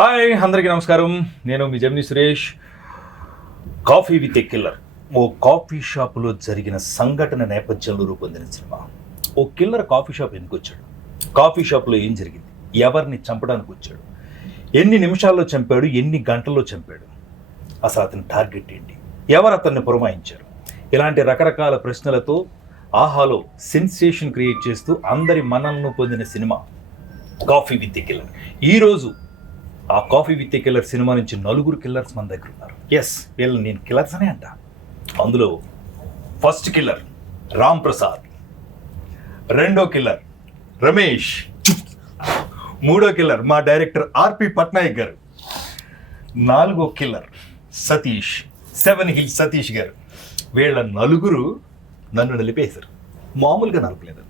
Hi అందరికీ నమస్కారం. నేను మీ Jamini Suresh. Coffee with a killer ఓ కాఫీ షాపులో జరిగిన సంఘటన నేపథ్యంలో రూపొందిన సినిమా. ఓ కిల్లర్ కాఫీ షాప్ ఎందుకు వచ్చాడు, కాఫీ షాప్లో ఏం జరిగింది, ఎవరిని చంపడానికి వచ్చాడు, ఎన్ని నిమిషాల్లో చంపాడు, ఎన్ని గంటల్లో చంపాడు, అసలు అతని టార్గెట్ ఏంటి, ఎవరు అతన్ని పురమాయించారు, ఇలాంటి రకరకాల ప్రశ్నలతో ఆహాలో సెన్సేషన్ క్రియేట్ చేస్తూ అందరి మన్ననలను పొందిన cinema coffee with a killer. ఈరోజు ఆ coffee with a killer cinema నుంచి 4 కిల్లర్స్ మన దగ్గర ఉన్నారు. ఎస్, వీళ్ళు నేను కిల్లర్స్ అనే అంట. అందులో ఫస్ట్ కిల్లర్ రామ్ ప్రసాద్, రెండో కిల్లర్ రమేష్, మూడో కిల్లర్ మా డైరెక్టర్ ఆర్పి పట్నాయక్ గారు, నాలుగో కిల్లర్ సతీష్, 7 హిల్స్ సతీష్ గారు. వీళ్ళ 4 నన్ను నిలిపేశారు. మామూలుగా నలపలేదు.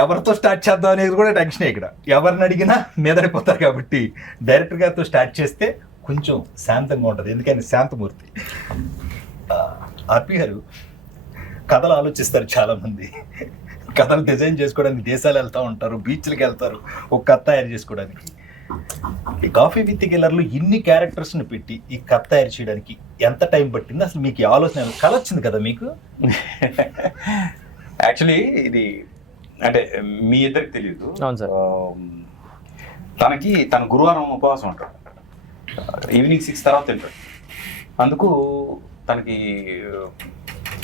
ఎవరితో స్టార్ట్ చేద్దాం అనేది కూడా టెన్షన్. ఇక్కడ ఎవరిని అడిగినా మీదడిపోతారు కాబట్టి డైరెక్టర్ గారితో స్టార్ట్ చేస్తే కొంచెం శాంతంగా ఉంటుంది. ఎందుకని శాంతమూర్తి. ఆర్పి గారు కథలు ఆలోచిస్తారు. చాలామంది కథలు డిజైన్ చేసుకోవడానికి దేశాలు వెళ్తూ ఉంటారు, బీచ్లకి వెళ్తారు ఒక కథ తయారు చేసుకోవడానికి. ఈ కాఫీ విత్ కిల్లర్లో ఇన్ని క్యారెక్టర్స్ని పెట్టి ఈ కథ తయారు చేయడానికి ఎంత టైం పట్టింది? అసలు మీకు ఈ ఆలోచన కళ వచ్చింది కదా మీకు? యాక్చువల్లీ ఇది అంటే మీ ఇద్దరికి తెలియదు. అవును సార్. తన గురువారం ఉపవాసం ఉంటాడు, ఈవినింగ్ 6 తర్వాత తింటాడు. అందుకు తనకి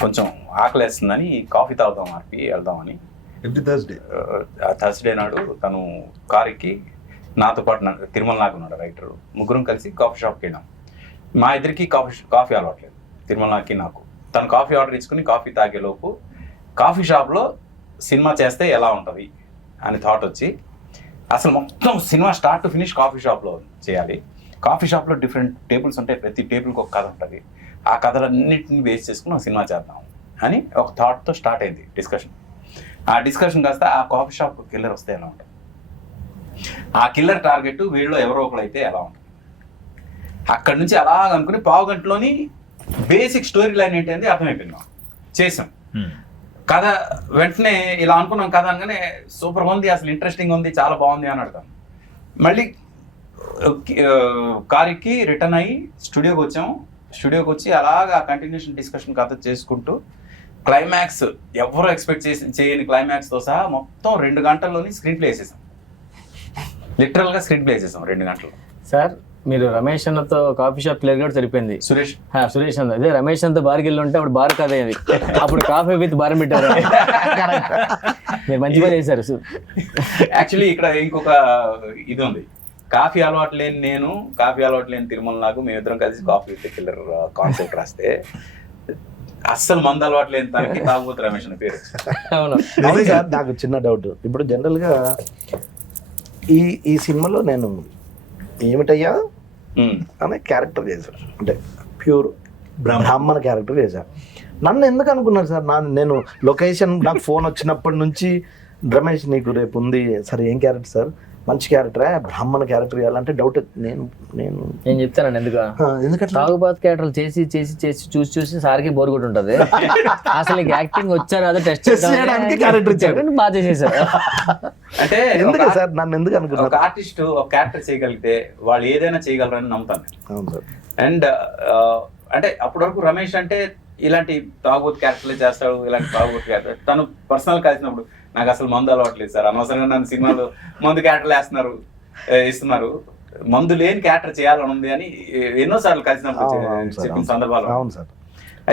కొంచెం ఆకలేస్తుందని కాఫీ తాగుదాం ఆర్పి వెళ్దామని ఎవ్రీ థర్స్డే నాడు తను కారుకి నాతో పాటు తిరుమల నాగ్ ఉన్నాడు రైటరు, ముగ్గురం కలిసి కాఫీ షాప్కి వెళ్ళాం. మా ఇద్దరికి కాఫీ అలవాట్లేదు, తిరుమల నాగ్కి నాకు. తను కాఫీ ఆర్డర్ ఇచ్చుకుని కాఫీ తాగేలోపు కాఫీ షాప్లో సినిమా చేస్తే ఎలా ఉంటుంది అని థాట్ వచ్చి, అసలు మొత్తం cinema start to finish coffee షాప్లో చేయాలి. కాఫీ షాప్లో డిఫరెంట్ టేబుల్స్ ఉంటాయి, ప్రతి టేబుల్కి ఒక కథ ఉంటుంది. ఆ కథలన్నింటిని బేస్ చేసుకుని ఒక సినిమా చేద్దాం అని ఒక థాట్తో స్టార్ట్ అయింది డిస్కషన్. ఆ డిస్కషన్ కాస్త ఆ కాఫీ షాప్ కిల్లర్ వస్తే ఎలా ఉంటుంది, ఆ కిల్లర్ టార్గెట్ వీళ్ళు ఎవరో ఒకరు అయితే ఎలా ఉంటుంది. అక్కడి నుంచి అలా అనుకుని 15 గంటలోని బేసిక్ స్టోరీ లైన్ ఏంటంటే అర్థమైపోయింది. చేసాం కథ, వెంటనే ఇలా అనుకున్నాం కథ అనగానే సూపర్గా ఉంది, అసలు ఇంట్రెస్టింగ్ ఉంది, చాలా బాగుంది అని అడతాం. మళ్ళీ కారుకి రిటర్న్ అయ్యి స్టూడియోకి వచ్చాము. స్టూడియోకి వచ్చి అలాగా కంటిన్యూషన్ డిస్కషన్ కథ చేసుకుంటూ క్లైమాక్స్ ఎవరు ఎక్స్పెక్ట్ చేయని క్లైమాక్స్తో సహా మొత్తం 2 గంటల్లోని స్క్రీన్ ప్లే వేసేసాం. లిటరల్గా స్క్రీన్ ప్లే వేసేసాం 2 గంటలు. సార్, మీరు రమేష్ అన్నతో కాఫీ షాప్ క్లియర్ కూడా సరిపోయింది. సురేష్ అన్న అదే రమేష్ అంతా బార్కి వెళ్ళి ఉంటే అప్పుడు బార్ కదే అది, అప్పుడు కాఫీ విత్ బార్ పెట్టారు. మీరు మంచిగా చేశారు. యాక్చువల్లీ ఇక్కడ ఇంకొక ఇది ఉంది. కాఫీ అలవాటు లేని నేను, కాఫీ అలవాటు లేని తిరుమల నాగు, మేమిద్దరం కలిసి కాఫీ విత్ కిల్లర్ కాన్సెప్ట్ రాస్తే అస్సలు మందు అలవాటు లేని తనకి తాగుబోతు రమేష్ అనే పేరు. అవును సార్, నాకు చిన్న డౌట్. ఇప్పుడు జనరల్గా ఈ సినిమాలో నేను ఏమిటయ్యా అనే క్యారెక్టర్ చేశాను, అంటే ప్యూర్ బ్రాహ్మణ క్యారెక్టర్ చేశాను. నన్ను ఎందుకు అనుకున్నారు సార్? నేను లొకేషన్ నాకు ఫోన్ వచ్చినప్పటి నుంచి రమేష్ నీకు రేపు ఉంది, సరే ఏం క్యారెక్టర్ సార్? మంచి క్యారెక్టరే, బ్రాహ్మణ క్యారెక్టర్ చేయాలంటే డౌట్. నేను చెప్తానండి ఎందుకంటే తాగుబాత్ క్యారెక్టర్ చేసి చూసి సార్కి బోర్ కొట్టి ఉంటుంది. అసలు నీకు యాక్టింగ్ వచ్చారు అదే టెస్ట్ చేయడానికి క్యారెక్టర్ ఇచ్చారు, బాగా చేసేసారు. అంటే ఎందుకు సార్ నన్ను ఎందుకు అనుకున్నారు? ఒక ఆర్టిస్ట్ ఒక క్యారెక్టర్ చేయగలిగితే వాళ్ళు ఏదైనా చేయగలరని నమ్ముతాను. అవును సార్. అండ్ అంటే అప్పటి వరకు రమేష్ అంటే ఇలాంటి తాగుబోతు క్యారెక్టర్లే చేస్తాడు, ఇలాంటి తాగుబోతు క్యారెక్టర్. తను పర్సనల్ కలిసినప్పుడు నాకు అసలు మందు అలవాట్లేదు సార్, అనవసరంగా నన్ను సినిమాలో మందు క్యారెక్టర్లు ఇస్తున్నారు, మందు లేని క్యారెక్టర్ చేయాలని ఉంది అని ఎన్నోసార్లు కలిసినప్పుడు చెప్పిన సందర్భాలు. అవును సార్.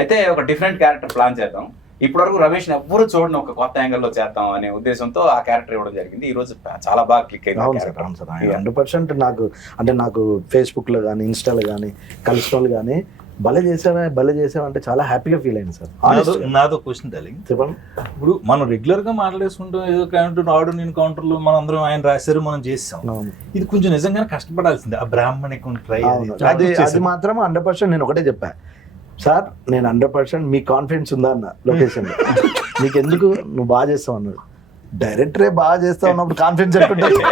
అయితే ఒక డిఫరెంట్ క్యారెక్టర్ ప్లాన్ చేద్దాం, ఇప్పటివరకు రమేష్ని ఎవ్వరూ చూడని ఒక కొత్త యాంగిల్లో చేద్దాం అనే ఉద్దేశంతో ఆ క్యారెక్టర్ ఇవ్వడం జరిగింది. ఈ రోజు చాలా బాగా క్లిక్ అయింది. అవును సార్, అవును సార్. 100% నాకు ఫేస్బుక్లో కానీ ఇన్స్టాలో కానీ కలిసిన వాళ్ళు కానీ భలే చేసావా అంటే చాలా హ్యాపీగా ఫీల్ అయింది సార్. నాదో క్వశ్చన్ డార్లింగ్, చెప్పండి. ఇప్పుడు మనం రెగ్యులర్ గా మాట్లాడేసుకుంటాం, ఏదో కౌంటర్ ఆర్డర్ నేను కౌంటర్లో మనం అందరం ఆయన రాశారు, మనం చేసాం. ఇది కొంచెం నిజంగానే కష్టపడాల్సిందే ఆ బ్రాహ్మణికం ట్రై. అది మాత్రం 100% నేను ఒకటే చెప్పా సార్, నేను 100% మీ కాన్ఫిడెన్స్ ఉందా అన్న లొకేషన్ నీకు ఎందుకు నువ్వు బాగా చేస్తావు అన్నాడు. డైరెక్టరే బాగా చేస్తావు అన్నప్పుడు కాన్ఫిడెన్స్ ఎట్టుంటుంది?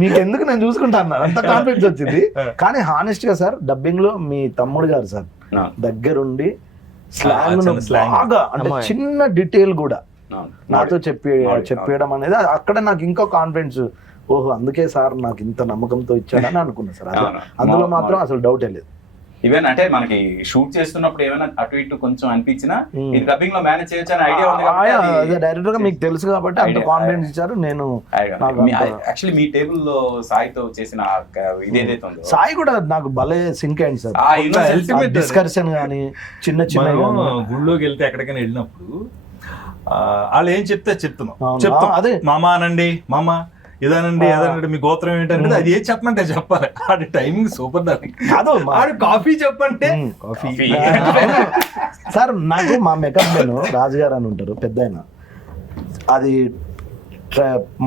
మీకెందుకు నేను చూసుకుంటా అన్నారు, అంత కాన్ఫిడెన్స్ వచ్చింది. కానీ హానెస్ట్ గా సార్, డబ్బింగ్ లో మీ తమ్ముడు గారు సార్ దగ్గరుండి స్లాంగ్ బాగా, అంటే చిన్న డీటెయిల్ కూడా నాతో చెప్పేయడం అనేది అక్కడ నాకు ఇంకో కాన్ఫిడెన్స్ ఓహో అందుకే సార్ నాకు ఇంత నమ్మకంతో ఇచ్చాడని అనుకున్నా సార్. అవును. అందులో మాత్రం అసలు డౌటే లేదు. ఈవెన్ అంటే మనకి షూట్ చేస్తున్నప్పుడు ఏమైనా అటు ఇటు కొంచెం అనిపించినా ఇది డబ్బింగ్ లో మేనేజ్ చేయొచ్చు అనే ఐడియా ఉంది అదే డైరెక్టర్ గా మీకు తెలుసు కాబట్టి అంత కాన్ఫిడెన్స్ ఇచ్చారు. నేను యాక్చువల్లీ మీ టేబుల్ లో సాయితో చేసిన ఇది ఏదైతే ఉందో సాయి కూడా నాకు భలే సింక్ అయింది సార్. ఆ innocence, డిస్కషన్ కానీ చిన్న చిన్న మనం గుళ్ళోకి వెళ్తే ఎక్కడికైనా వెళ్ళినప్పుడు వాళ్ళు ఏం చెప్తే చెప్తున్నాం అవును. చెప్తాం అదే. మామ అనండి మామ ఇదనండి అదనండి మీ గోత్రం ఏంటంటే అది ఏం చెప్పమంటే చెప్పాలి. ఆడి టైమింగ్ సూపర్ దానికి కాదు ఆడు కాఫీ చెప్పంటే కాఫీ Coffee. సార్ నాకు మా మేకప్ మ్యాన్ రాజుగారు అని ఉంటారు పెద్ద ఆయన. అది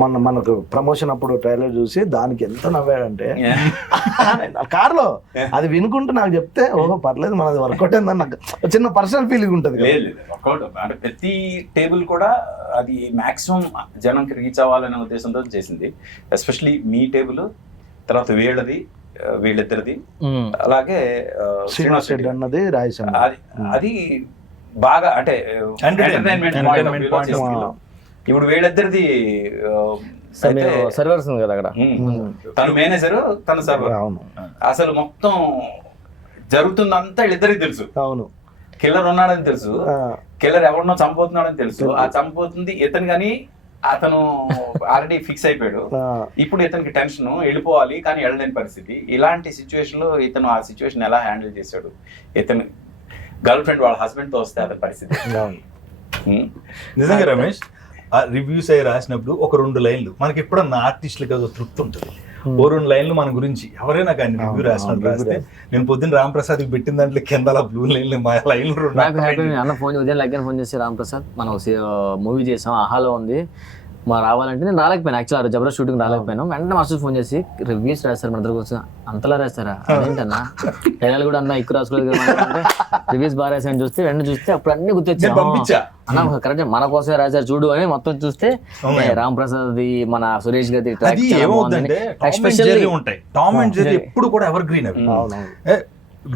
మనకు ప్రమోషన్ అప్పుడు ట్రైలర్ చూసి దానికి ఎంత నవ్వాడంటే కార్లో అది వినుకుంటూ నాకు చెప్తే ఓహో పర్లేదు మనది వర్కౌట్ అయిందని నాకు చిన్న పర్సనల్ ఫీలింగ్ ఉంటుంది కదా. లేదు వర్కౌట్ అంటే ప్రతి టేబుల్ కూడా అది మాక్సిమం జనంకి రీచ్ అవ్వాలనే ఉద్దేశంతో చేసింది. ఎస్పెషలీ మీ టేబుల్, తర్వాత వీళ్ళిద్దరిది, అలాగే శ్రీనివాస్ రెడ్డి అన్నది రాజేశాం. అది బాగా అంటే Entertainment point of view. ఇప్పుడు వీళ్ళిద్దరిది సర్వర్స్ ఉంది కదా అక్కడ. తను మేనేజర్, తను సర్వర్. అవును అసలు మొత్తం జరుగుతుందంతా వీళ్ళిద్దరికి తెలుసు. అవును కిల్లర్ ఉన్నాడని తెలుసు, కిల్లర్ ఎవరినో చంపుతున్నాడని తెలుసు. ఆ చంపుతుంది ఇతను కానీ అతను ఆల్రెడీ ఫిక్స్ అయిపోయాడు. ఇప్పుడు ఇతనికి టెన్షన్, వెళ్ళిపోవాలి కానీ వెళ్ళలేని పరిస్థితి. ఇలాంటి సిచ్యువేషన్ లో ఇతను ఆ సిచ్యువేషన్ ఎలా హ్యాండిల్ చేశాడు, ఇతను గర్ల్ ఫ్రెండ్ వాళ్ళ హస్బెండ్ తో వస్తే అతని పరిస్థితి. నిజంగా రమేష్ ఆ రివ్యూస్ అయ్యి రాసినప్పుడు ఒక 2 లైన్లు మనకి ఎప్పుడన్నా ఆర్టిస్టులకు అది తృప్తి ఉంటుంది. ఓ 2 లైన్లు మన గురించి ఎవరైనా కానీ రివ్యూ రాసినప్పుడు రాస్తే నేను పొద్దున్న రాంప్రసాద్ పెట్టిన దాంట్లో కింద బ్లూ లైన్లు మా లైన్లు నాకు హ్యాపీ. అన్న ఫోన్ ఉదయం లగ్గర ఫోన్ చేసి రాంప్రసాద్ మనం మూవీ చేసాం ఆహాలో ఉంది మా రావాలంటే నేను రాలేకపోయాను. యాక్చువల్ జబర్దస్త్ షూటింగ్ రాలేకపోయాను. వెంటనే మాస్టర్ ఫోన్ చేసి రివ్యూస్ రాస్తారు మన దగ్గర వచ్చి అంతలా రాస్తారా అదేంటన్నా డైలాగ్ కూడా అన్న ఎక్కువ రాసుకోలేదు అంటే రివ్యూస్ బాగా రాశాను చూస్తే వెంటనే చూస్తే అప్పుడు అన్ని గుర్తొచ్చాయి. అన్న కరెక్ట్ మన కోసమే రాశారు చూడు అని మొత్తం చూస్తే రామ్ ప్రసాద్ మన సురేష్ గారి టామ్ అండ్ జెర్రీ ఎప్పుడు కూడా ఎవర్ గ్రీన్ అవి.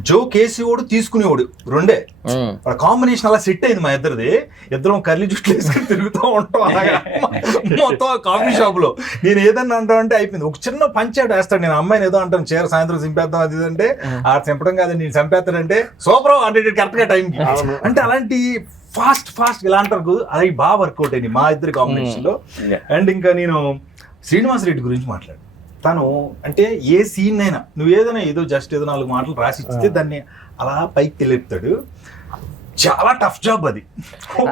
జో కేసీఓడు తీసుకునేవాడు రెండే కాంబినేషన్ అలా సెట్ అయింది మా ఇద్దరిది. ఇద్దరం కర్లీ జుట్లు వేసుకుని తిరుగుతూ ఉంటాం అలాగా మొత్తం కాఫీ షాప్ లో. నేను ఏదన్నా అంటా అంటే అయిపోయింది. ఒక చిన్న పంచాడు వేస్తాడు, నేను అమ్మాయిని ఏదో అంటాను చీర సాయంత్రం చింపేద్దాం అది అంటే ఆ చంపడం కాదు నేను చంపేస్తాడంటే సూపర్ అంటే కరెక్ట్ గా టైంకి. అంటే అలాంటి ఫాస్ట్ ఇలా అంటారు అది బాగా వర్కౌట్ అయింది మా ఇద్దరి కాంబినేషన్ లో. అండ్ ఇంకా నేను శ్రీనివాస్ రెడ్డి గురించి మాట్లాడు. తను అంటే ఏ సీన్ అయినా నువ్వు ఏదైనా ఏదో జస్ట్ ఏదో 4 మాటలు రాసి ఇస్తే దాన్ని అలా పైకి తెలిపుతాడు. చాలా టఫ్ జాబ్ అది.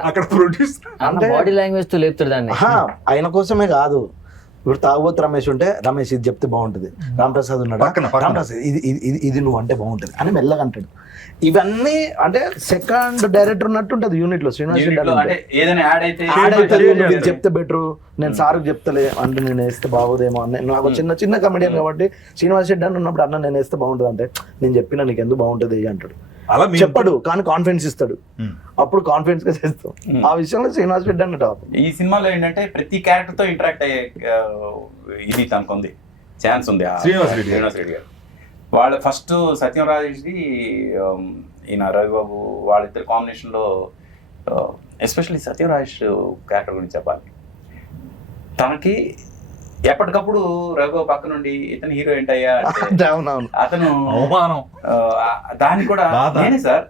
అక్కడ ప్రొడ్యూస్ అంటే బాడీ లాంగ్వేజ్ తో లేపుతాడు దాన్ని. ఆయన కోసమే కాదు, ఇప్పుడు తాగుబోతు రమేష్ ఉంటే రమేష్ ఇది చెప్తే బాగుంటుంది, రామప్రసాద్ ఉన్నాడు రామప్రసాద్ ఇది నువ్వు అంటే బాగుంటుంది అని మెల్లగా అంటాడు. ఇవన్నీ అంటే సెకండ్ డైరెక్టర్ ఉన్నట్టు ఉంటుంది యూనిట్ లో. శ్రీనివాస్ రెడ్డి చెప్తే బెటర్, నేను సార్కి చెప్తలే అంటే నేను వేస్తే బాగోదేమో అని. నాకు చిన్న కమెడియన్ కాబట్టి శ్రీనివాస్ రెడ్డి అని ఉన్నప్పుడు అన్న నేను వేస్తే బాగుంటుంది అంటే నేను చెప్పినా నీకు ఎందుకు బాగుంటుంది అంటాడు. అలా చెప్పడు కానీ కాన్ఫిడెన్స్ ఇస్తాడు, అప్పుడు కాన్ఫిడెన్స్ గా చేస్తాం. ఆ విషయంలో శ్రీనివాస్ రెడ్డి అన్న టాప్. ఈ సినిమాలో ఏంటంటే ప్రతి క్యారెక్టర్ తో ఇంటరాక్ట్ అయ్యే ఇది తనకుంది, ఛాన్స్ ఉంది. శ్రీనివాస్ రెడ్డి గారు వాళ్ళ ఫస్ట్ సత్యం రాజేష్ది ఈయన రవిబాబు వాళ్ళిద్దరు కాంబినేషన్ లో ఎస్పెషల్లీ సత్యం రాజేష్ క్యారెక్టర్ గురించి చెప్పాలి. తనకి ఎప్పటికప్పుడు రవిబాబు పక్క నుండి ఇతను హీరో ఏంటయ్యా అతను దాన్ని కూడా నేనే సార్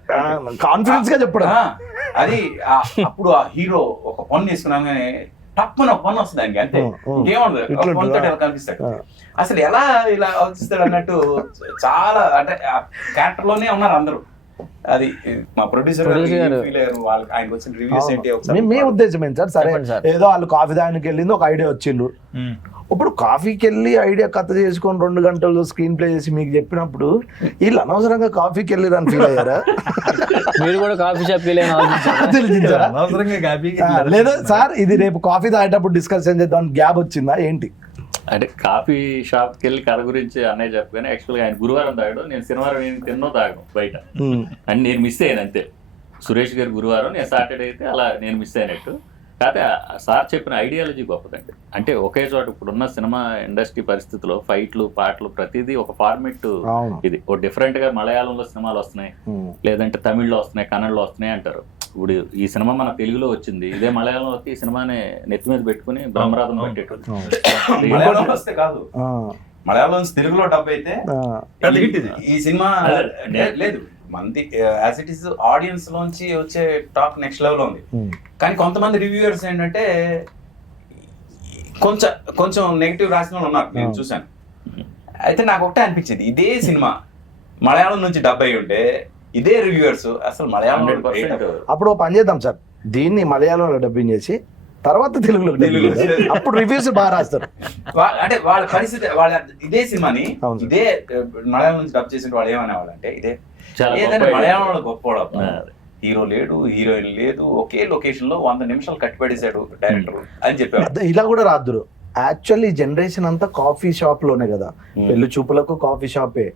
కాన్ఫిడెన్స్ గా చెప్పడం. అది అప్పుడు ఆ హీరో ఒక పన్ను వేసుకున్నాగానే తప్పన ఒక పన్ను వస్తుంది దానికి, అంతే ఇంకేముండదు కనిపిస్తాడు. అసలు ఎలా ఇలా ఆలోచిస్తాడు అన్నట్టు చాలా అంటే క్యారెక్టర్ లోనే ఉన్నారు అందరూ. అది మా ప్రొడ్యూసర్ వాళ్ళకి ఆయనకు వచ్చిన రివ్యూస్ ఏంటి మీ ఉద్దేశం ఏంటి సార్? సరే ఏదో వాళ్ళు కాఫీ దానికి వెళ్ళింది ఒక ఐడియా వచ్చిండు, ఇప్పుడు కాఫీకి వెళ్ళి ఐడియా కథ చేసుకొని 2 గంటలు స్క్రీన్ ప్లే చేసి మీకు చెప్పినప్పుడు వీళ్ళు అనవసరంగా కాఫీకి వెళ్ళి అని ఫీల్ అయ్యారా? మీరు కూడా కాఫీ షాప్ లేదా సార్ ఇది రేపు కాఫీ తాగేటప్పుడు డిస్కషన్ చేద్దాం గ్యాప్ వచ్చిందా ఏంటి? అంటే కాఫీ షాప్కి వెళ్ళి కథ గురించి అన్నయ్య చెప్పగానే యాక్చువల్గా ఆయన గురువారం తాగాడు, నేను శనివారం తిన్నో తాగను బయట అని నేను మిస్ అయ్యాను అంతే. సురేష్ గారు గురువారం, నేను సాటర్డే అయితే అలా నేను మిస్ అయినట్టు. కాకపోతే సార్ చెప్పిన ఐడియాలజీ గొప్పదండి. అంటే ఒకే చోట ఇప్పుడున్న సినిమా ఇండస్ట్రీ పరిస్థితిలో ఫైట్లు పాటలు ప్రతిదీ ఒక ఫార్మెట్. ఇది ఓ డిఫరెంట్ గా మలయాళంలో సినిమాలు వస్తున్నాయి, లేదంటే తమిళ్లో వస్తున్నాయి, కన్నడలో వస్తున్నాయి అంటారు. ఇప్పుడు ఈ సినిమా మన తెలుగులో వచ్చింది, ఇదే మలయాళంలో వస్తే ఈ సినిమాని నెత్తి మీద పెట్టుకుని బ్రహ్మరథం పెట్టేటోళ్ళు. మలయాళం వస్తే కాదు, ఆ, మలయాళం నుంచి తెలుగులో డబ్ అయితే ఆ, పెద్ద hit ఇది. ఈ సినిమా లేదు మంది యాజ్ ఇట్ ఈస్ ఆడియన్స్ లోంచి వచ్చే టాక్ నెక్స్ట్ లెవెల్ ఉంది. ఉమ్, కానీ కొంతమంది రివ్యూయర్స్ ఏంటంటే కొంచెం నెగిటివ్ రాసిన వాళ్ళు ఉన్నారు, నేను చూశాను. అయితే నాకు ఒకటే అనిపించింది, ఇదే సినిమా మలయాళం నుంచి డబ్ అయి ఉంటే ఇదే రివ్యూయర్స్ అసలు మలయాళం 100% అప్పుడు ఓ పని చేద్దాం సార్, దీన్ని మలయాళంలో డబ్బింగ్ చేసి తర్వాత తెలుగులో dubbing చేద్దాం. అప్పుడు రివ్యూస్ బాగా రాస్తారు. అంటే వాళ్ళ పరిస్థితి వాళ్ళ ఇదే సినిమాని అవును సార్. ఇదే మలయాళం నుంచి డబ్ చేసిన వాళ్ళు ఏమనేవాళ్ళు అంటే ఇదే చాలా ఏదైనా గొప్ప మలయాళంలో గొప్పవాడు ఆ. హీరో లేడు, హీరోయిన్ లేదు, ఒకే లొకేషన్ లో 100 నిమిషాలు కట్టిపడేశాడు డైరెక్టర్ అని చెప్పారు. ఇలా కూడా రాదురు. యాక్చువల్లీ జనరేషన్ అంతా కాఫీ షాప్ లోనే కదా, పెళ్లి చూపులకు కాఫీ షాపే,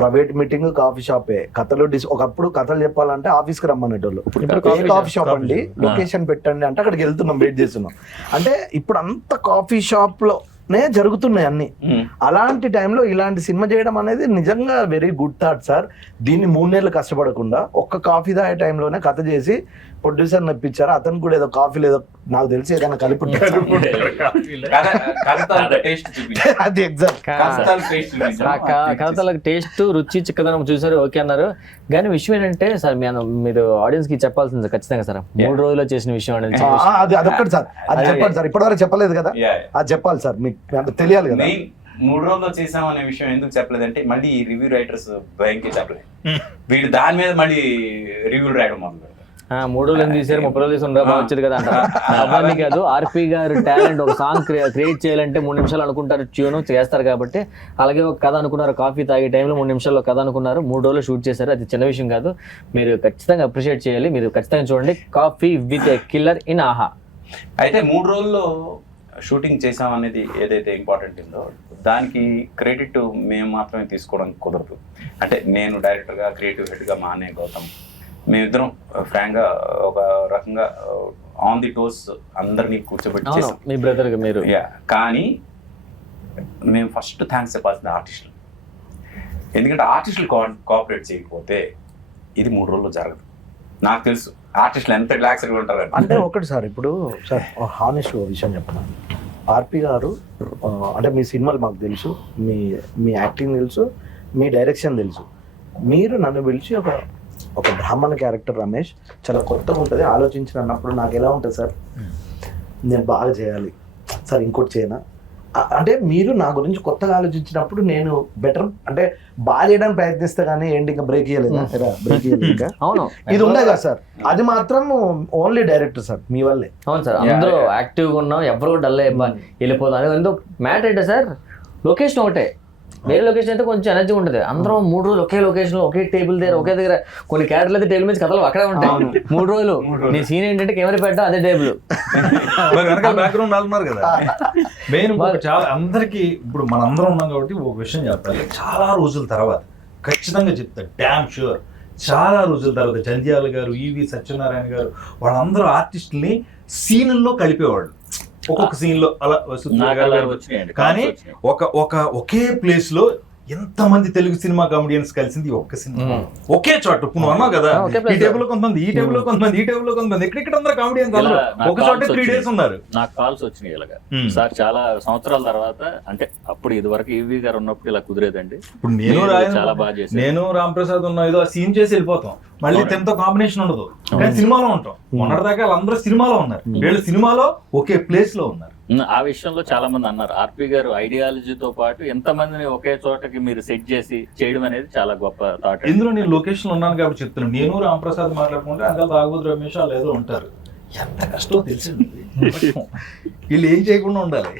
ప్రైవేట్ మీటింగ్ కాఫీ షాపే, కథలు ఒకప్పుడు కథలు చెప్పాలంటే ఆఫీస్ కి రమ్మనేటోళ్ళు. ఇప్పుడు కాఫీ షాప్ అండి, లొకేషన్ పెట్టండి అంటే అక్కడికి వెళ్తున్నాం, వెయిట్ చేస్తున్నాం. అంటే ఇప్పుడు అంత కాఫీ షాప్ లోనే జరుగుతున్నాయి అన్ని. అలాంటి టైంలో ఇలాంటి సినిమా చేయడం అనేది నిజంగా వెరీ గుడ్ థాట్ సార్. దీన్ని 3 నెలలు కష్టపడకుండా ఒక్క కాఫీ తాగే టైంలోనే కథ చేసి ప్రొడ్యూసర్ నప్పించారు. అతను కూడా ఏదో కాఫీ లేదో నాకు తెలిసి ఏదైనా కలిపి ఉంటాడు. అది ఎగ్జాక్ట్. కథలకు టేస్ట్ రుచి చిక్కదనం చూసారు, ఓకే అన్నారు. కానీ విషయం ఏంటంటే సార్ మీరు ఆడియన్స్ కి చెప్పాల్సింది ఖచ్చితంగా సార్, 3 రోజుల్లో చేసిన విషయం అనేది అది అదొక్కటి సార్, అది చెప్పండి సార్. ఇప్పటివరకు చెప్పలేదు కదా, అది చెప్పాలి సార్, మీకు తెలియాలి కదా. మెయిన్ 3 రోజుల్లో చేసాం అనే విషయం ఎందుకు చెప్పలేదంటే మళ్ళీ ఈ రివ్యూ రైటర్స్ భయంకి చెప్పలేదు. వీడు దాని మీద మళ్ళీ రివ్యూ రాయడం మొదలు పెడతారు. 3 రోజులు ఎందుకు తీసారు, 30 రోజులు తీసుకుని బాగా వచ్చేది కదా అంటారు. అవన్నీ కాదు, ఆర్పి గారు టాలెంట్ ఒక సాంగ్ క్రియేట్ చేయాలంటే 3 నిమిషాలు అనుకుంటారు, ట్యూన్ చేస్తారు కాబట్టి. అలాగే ఒక కథ అనుకున్నారు, కాఫీ తాగే టైంలో 3 నిమిషాల్లో కథ అనుకున్నారు, 3 రోజులు షూట్ చేశారు. అది చిన్న విషయం కాదు, మీరు ఖచ్చితంగా అప్రిషియేట్ చేయాలి. మీరు ఖచ్చితంగా చూడండి coffee with a killer in ఆహా. అయితే 3 రోజుల్లో షూటింగ్ చేసాం అనేది ఏదైతే ఇంపార్టెంట్ ఉందో దానికి క్రెడిట్ మేము మాత్రమే తీసుకోవడం కుదరదు. అంటే నేను డైరెక్టర్గా, క్రియేటివ్ హెడ్గా మా అన్నయ్య గౌతమ్, మేమిద్దరం ఫ్రాంక్గా ఒక రకంగా ఆన్ ది టోస్ అందరినీ కూర్చోబెట్టి చేసాం. మీ బ్రదర్ మీరు కానీ మేము ఫస్ట్ థ్యాంక్స్ చెప్పాల్సింది ఆర్టిస్టులు. ఎందుకంటే ఆర్టిస్టులు కోఆపరేట్ చేయకపోతే ఇది 3 రోజుల్లో జరగదు. నాకు తెలుసు ఆర్టిస్టులు ఎంత రిలాక్స్డ్గా ఉంటారు అంటే ఒకటి సార్, ఇప్పుడు సార్ హానెస్ట్ విషయం చెప్పను, ఆర్పి గారు అంటే మీ సినిమాలు మాకు తెలుసు, మీ యాక్టింగ్ తెలుసు, మీ డైరెక్షన్ తెలుసు. మీరు నన్ను పిలిచి ఒక బ్రాహ్మణ క్యారెక్టర్ రమేష్ చాలా కొత్తగా ఉంటుంది ఆలోచించిన అన్నప్పుడు నాకు ఎలా ఉంటుంది సార్, నేను బాగా చేయాలి సార్, ఇంకోటి చేయనా అంటే మీరు నా గురించి కొత్తగా ఆలోచించినప్పుడు నేను బెటర్ అంటే బాగా చేయడానికి ప్రయత్నిస్తా కానీ ఏంటి ఇంకా బ్రేక్ ఇయ్యలేదా, బ్రేక్ ఇయ్యలేదు ఇంకా. అవును, ఇది ఉండే కదా సార్, అది మాత్రం ఓన్లీ డైరెక్టర్ సార్ మీ వల్లే. అవును సార్, అందరూ యాక్టివ్గా ఉన్నాం, ఎవరు కూడా డల్ వెళ్ళిపోతాం. అది ఎందుకు మ్యాటర్ ఏంటో సార్, లొకేషన్ ఒకటే, వేరే లొకేషన్ అయితే కొంచెం ఎనర్జీ ఉంటుంది. అందరం 3 రోజులు ఒకే లొకేషన్, ఒకే టేబుల్ దగ్గర, ఒకే దగ్గర. కొన్ని క్యారెక్టర్లు అయితే టేబుల్ మీద కథలు అక్కడే ఉంటాయి 3 రోజులు. నీ సీన్ ఏంటంటే కెమెరా పెట్టడం అదే టేబుల్, బ్యాక్గ్రౌండ్ ఉన్నారు కదా. మెయిన్ చాలా అందరికి ఇప్పుడు మనందరం ఉన్నాం కాబట్టి ఒక విషయం చెప్పాలి. చాలా రోజుల తర్వాత ఖచ్చితంగా చెప్తారు, డ్యామ్ షూర్, చాలా రోజుల తర్వాత జంధ్యాల గారు, ఈవి సత్యనారాయణ గారు వాళ్ళందరూ ఆర్టిస్టుల్ని సీన్ల్లో కలిపేవాళ్ళు. ఒక్కొక్క సీన్ లో అలా కానీ ఒకే ప్లేస్ లో ఎంతమంది తెలుగు సినిమా కామెడియన్స్ కలిసింది ఒక్క సినిమా, ఒకే చోట. ఇప్పుడు నువ్వు అన్నావు కదా, ఈ టేబుల్ లో కొంతమంది, ఈ టేబుల్ లో కొంతమంది, ఈ టేబుల్ లో కొంతమంది, ఎక్కడెక్కడ అందరూ కామెడియన్స్ ఒక చోట 3 days ఉన్నారు. నాకు కాల్స్ వచ్చినాయి ఇలాగా సార్, చాలా సంవత్సరాల తర్వాత. అంటే అప్పుడు ఇది వరకు ఈవీ గారు ఉన్నప్పుడు ఇలా కుదిరేదండి. ఇప్పుడు చాలా బాగా చేశాను, నేను రాంప్రసాద్ ఉన్నా ఏదో సీన్ చేసి వెళ్ళిపోతాం, మళ్ళీ తనతో కాంబినేషన్ ఉండదు, కానీ సినిమాలో ఉంటాం. మొన్నటిదాకా వాళ్ళందరూ సినిమాలో ఉన్నారు, వీళ్ళు సినిమాలో ఒకే ప్లేస్ లో ఉన్నారు. ఆ విషయంలో చాలా మంది అన్నారు, ఆర్పి గారు ఐడియాలజీతో పాటు ఎంతమందిని ఒకే చోటకి మీరు సెట్ చేసి చేయడం అనేది చాలా గొప్ప థాట్. ఇందులో నేను లొకేషన్ ఉన్నాను కాబట్టి చెప్తున్నాను. నేను రాంప్రసాద్ మాట్లాడుకుంటే అంతా తాగుబోతు రమేష్ వాళ్ళు ఏదో ఉంటారు, ఎంత కష్టం తెలిసింది. వీళ్ళు ఏం చేయకుండా ఉండాలి,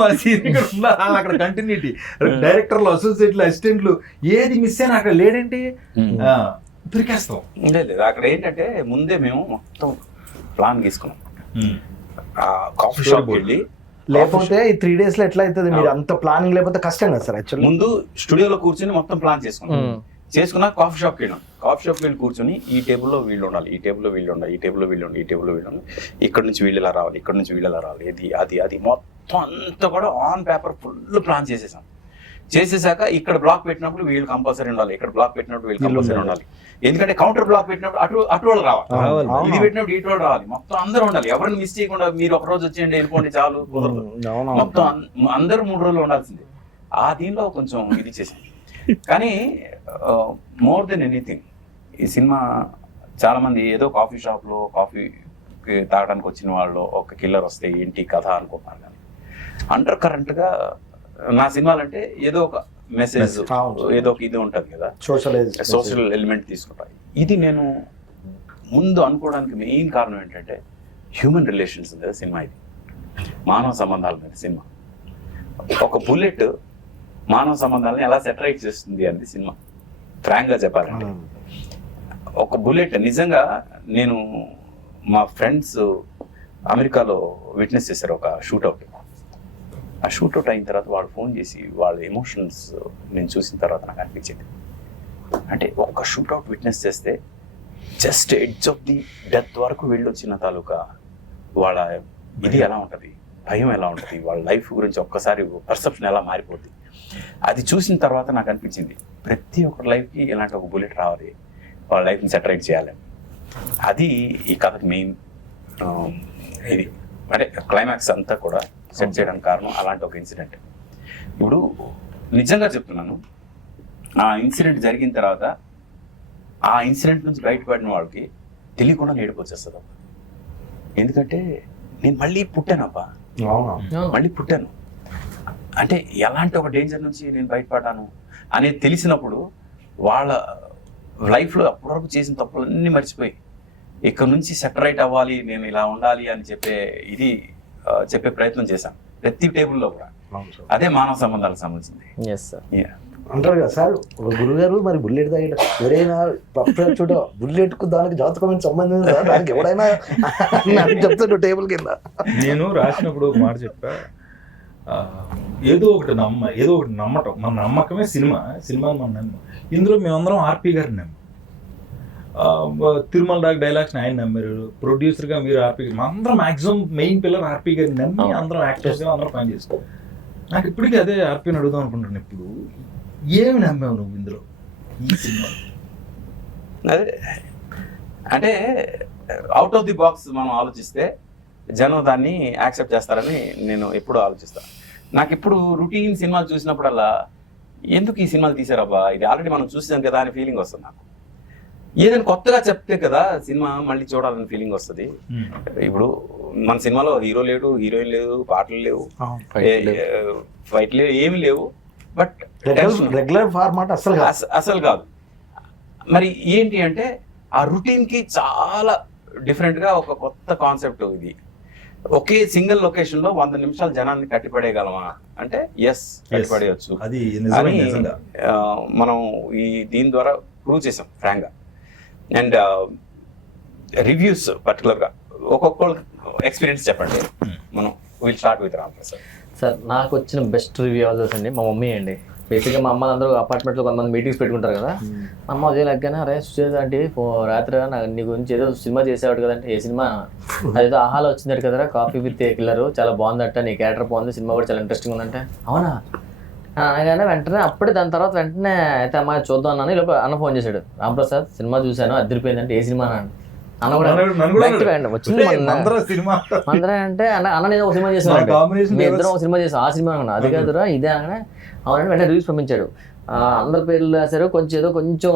మా సీనియర్ ఉండాలి, అక్కడ కంటిన్యూటీ, డైరెక్టర్లు, అసోసియేట్లు, అసిస్టెంట్లు, ఏది మిస్ అయినా అక్కడ లేడంటే దొరికేస్తాం. లేదు అక్కడ ఏంటంటే ముందే మేము మొత్తం ప్లాన్ తీసుకున్నాం. కాఫీ షాప్ వెళ్ళి, లేకపోతే ఈ 3 days లో ఎట్లా అవుతుంది, మీరు అంత ప్లానింగ్ లేకపోతే కష్టం కదా సార్. యాక్చువల్లీ ముందు స్టూడియోలో కూర్చొని మొత్తం ప్లాన్ చేసుకున్నా కాఫీ షాప్కి వెళ్ళాం. కాఫీ షాప్కి వెళ్ళి కూర్చొని ఈ టేబుల్లో వీళ్ళు ఉండాలి, ఈ టేబుల్లో వీళ్ళు ఉండాలి, ఈ టేబుల్లో వీళ్ళు ఉండాలి, ఈ టేబుల్లో వీళ్ళు ఉండాలి, ఇక్కడ నుంచి వీళ్ళు ఇలా రావాలి, ఇక్కడ నుంచి వీళ్ళు ఇలా రావాలి, ఇది అది మొత్తం అంతా కూడా ఆన్ పేపర్ ఫుల్ ప్లాన్ చేసేసాం. చేసేసాక ఇక్కడ బ్లాక్ పెట్టినప్పుడు వీళ్ళు కంపల్సరీ ఉండాలి, ఇక్కడ బ్లాక్ పెట్టినప్పుడు వీళ్ళు కంపల్సరీ ఉండాలి. ఎందుకంటే కౌంటర్ బ్లాక్ పెట్టినప్పుడు అటు వాళ్ళు రావాలి, ఇది పెట్టినప్పుడు ఇటు వాళ్ళు రావాలి, మొత్తం అందరూ ఉండాలి. ఎవరిని మిస్ చేయకుండా మీరు ఒక రోజు వచ్చేయండి వెళ్ళిపోండి చాలు కుదరదు, మొత్తం అందరూ 3 రోజులు ఉండాల్సిందే. ఆ దీనిలో కొంచెం ఇది చేసింది. కానీ మోర్ దెన్ ఎనీథింగ్ ఈ సినిమా చాలా మంది ఏదో కాఫీ షాప్ లో కాఫీ తాగడానికి వచ్చిన వాళ్ళు ఒక కిల్లర్ వస్తే ఏంటి కథ అనుకుంటున్నారు. కానీ అండర్ కరెంట్ గా నా సినిమాలంటే ఏదో ఒక మెసేజ్, ఏదో ఒక ఇది ఉంటది కదా, సోషల్ ఎలిమెంట్ తీసుకుంటా. ఇది నేను ముందు అనుకోవడానికి మెయిన్ కారణం ఏంటంటే హ్యూమన్ రిలేషన్స్ మీద సినిమా, ఇది మానవ సంబంధాల మీద సినిమా. ఒక బుల్లెట్ మానవ సంబంధాలను ఎలా సెటరైట్ చేస్తుంది అనేది సినిమా. ఫ్రాంక్ గా చెప్పాలంటే ఒక బుల్లెట్ నిజంగా నేను మా ఫ్రెండ్స్ అమెరికాలో విట్నెస్ చేశారు ఒక షూట్అవుట్. ఆ షూట్అవుట్ అయిన తర్వాత వాళ్ళు ఫోన్ చేసి వాళ్ళ ఎమోషన్స్ నేను చూసిన తర్వాత నాకు అనిపించింది, అంటే ఒక షూట్అవుట్ విట్నెస్ చేస్తే just edge of the death వరకు వెళ్ళొచ్చిన తాలూకా వాళ్ళ ఇది ఎలా ఉంటుంది, భయం ఎలా ఉంటుంది, వాళ్ళ లైఫ్ గురించి ఒక్కసారి పర్సెప్షన్ ఎలా మారిపోద్ది. అది చూసిన తర్వాత నాకు అనిపించింది ప్రతి ఒక్కరి లైఫ్కి ఇలాంటి ఒక బుల్లెట్ రావాలి, వాళ్ళ లైఫ్ని సెటరైట్ చేయాలి. అది ఈ కథకు మెయిన్ ఇది, అంటే క్లైమాక్స్ అంతా కూడా సెట్ చేయడానికి కారణం అలాంటి ఒక ఇన్సిడెంట్. ఇప్పుడు నిజంగా చెప్తున్నాను, ఆ ఇన్సిడెంట్ జరిగిన తర్వాత ఆ ఇన్సిడెంట్ నుంచి బయటపడిన వాళ్ళకి తెలియకుండా ఏడుపు వచ్చేస్తుంది. ఎందుకంటే నేను మళ్ళీ పుట్టానబ్బా, మళ్ళీ పుట్టాను అంటే ఎలాంటి ఒక డేంజర్ నుంచి నేను బయటపడ్డాను అనేది తెలిసినప్పుడు వాళ్ళ లైఫ్లో అప్పటివరకు చేసిన తప్పులన్నీ మర్చిపోయి ఇక్కడ నుంచి సెటరైట్ అవ్వాలి, నేను ఇలా ఉండాలి అని చెప్పే ప్రయత్నం చేశాను ప్రతి టేబుల్లో కూడా. అదే మానవ సంబంధాలకు సంబంధించింది. అంటారు కదా సార్, ఒక గురుగారు మరి బుల్లెట్ తాగిట ఎవరైనా చూడ బుల్లెట్ కు దానికి జాతకమైన సంబంధం ఉందా, దానికి ఎవరైనా చెప్తాడు టేబుల్ కింద. నేను రాసినప్పుడు ఒక మాట చెప్పా, ఏదో ఒకటి నమ్మటం, మన నమ్మకమే సినిమా మన నమ్మకం. ఇందులో మేమందరం ఆర్పి గారిని నమ్మాం, తిరుమల రాగ్ డైలాగ్స్ ఆయన నమ్మారు, ప్రొడ్యూసర్గా మీరు ఆర్పి, అందరం మాక్సిమం మెయిన్ పిల్లర్ ఆర్పి గారిని నమ్మి అందరం యాక్టర్స్గా అందరం పని చేస్తాం. నాకు ఇప్పటికీ అదే ఆర్పిని అడుగుదాం అనుకుంటున్నాను, ఇప్పుడు ఏమి నమ్మావు నువ్వు ఇందులో ఈ సినిమా? అదే అంటే అవుట్ ఆఫ్ ది బాక్స్ మనం ఆలోచిస్తే జనం దాన్ని యాక్సెప్ట్ చేస్తారని నేను ఎప్పుడు ఆలోచిస్తాను. నాకు ఇప్పుడు రొటీన్ సినిమాలు చూసినప్పుడల్లా ఎందుకు ఈ సినిమాలు తీసారబ్బా, ఇది ఆల్రెడీ మనం చూసాం కదా అని ఫీలింగ్ వస్తుంది నాకు. ఏదైనా కొత్తగా చెప్తే కదా సినిమా మళ్ళీ చూడాలని ఫీలింగ్ వస్తుంది. ఇప్పుడు మన సినిమాలో హీరో లేడు, హీరోయిన్ లేదు, పాటలు లేవు, ఫైట్ లేవు, ఏమి లేవు, బట్ రెగ్యులర్ ఫార్మాట్ అసలు కాదు. మరి ఏంటి అంటే ఆ రొటీన్ కి చాలా డిఫరెంట్ గా ఒక కొత్త కాన్సెప్ట్. ఇది ఒకే సింగిల్ లొకేషన్ లో 100 నిమిషాలు జనాన్ని కట్టిపడేయగలమా అంటే ఎస్, కట్టిపడేయచ్చు. అది మనం ఈ దీని ద్వారా ప్రూవ్ చేసాం ఫ్రాంక్ గా. అండ్ రివ్యూస్ పర్టికులర్ గా ఒక్కొక్కరు ఎక్స్పీరియన్స్ చెప్పండి. మనం will start with Ram Prasad sir. నాకు వచ్చిన బెస్ట్ రివ్యూ అండి మా మమ్మీ అండి. బేసిక్గా మా అమ్మ అందరూ అపార్ట్మెంట్లో కొంతమంది మీటింగ్స్ పెట్టుకుంటారు కదా, మా అమ్మ అదే లెక్కన రే సుచేత అంటే రాత్రి నాకు నీ గురించి ఏదో సినిమా చేసేవాడు కదంటే, ఏ సినిమా అదేదో ఆహాలో వచ్చిందట కదరా కాఫీ విత్ కిల్లర్, చాలా బాగుందట, నీ క్యారెక్టర్ బాగుంది, సినిమా కూడా చాలా ఇంట్రెస్టింగ్ ఉందంటే అవునా అనగానే వెంటనే అప్పుడే దాని తర్వాత వెంటనే అయితే అమ్మ చూద్దాం అన్నాను. ఈ లోపల అన్న ఫోన్ చేశాడు, రామ్ ప్రసాద్ సినిమా చూశాను అదిరిపోయిందంటే, ఏ సినిమా అన్న కూడా వచ్చింది అందరూ అంటే అన్న నేను ఒక సినిమా చేశాను, మీ ఇద్దరం ఒక సినిమా చేసాం, ఆ సినిమా అన్నా అది కాదురా ఇదే అనగానే అవునంటే వెంటనే రివ్యూస్ పంపించాడు. అందరి పేర్లు రాశారు, కొంచెం ఏదో కొంచెం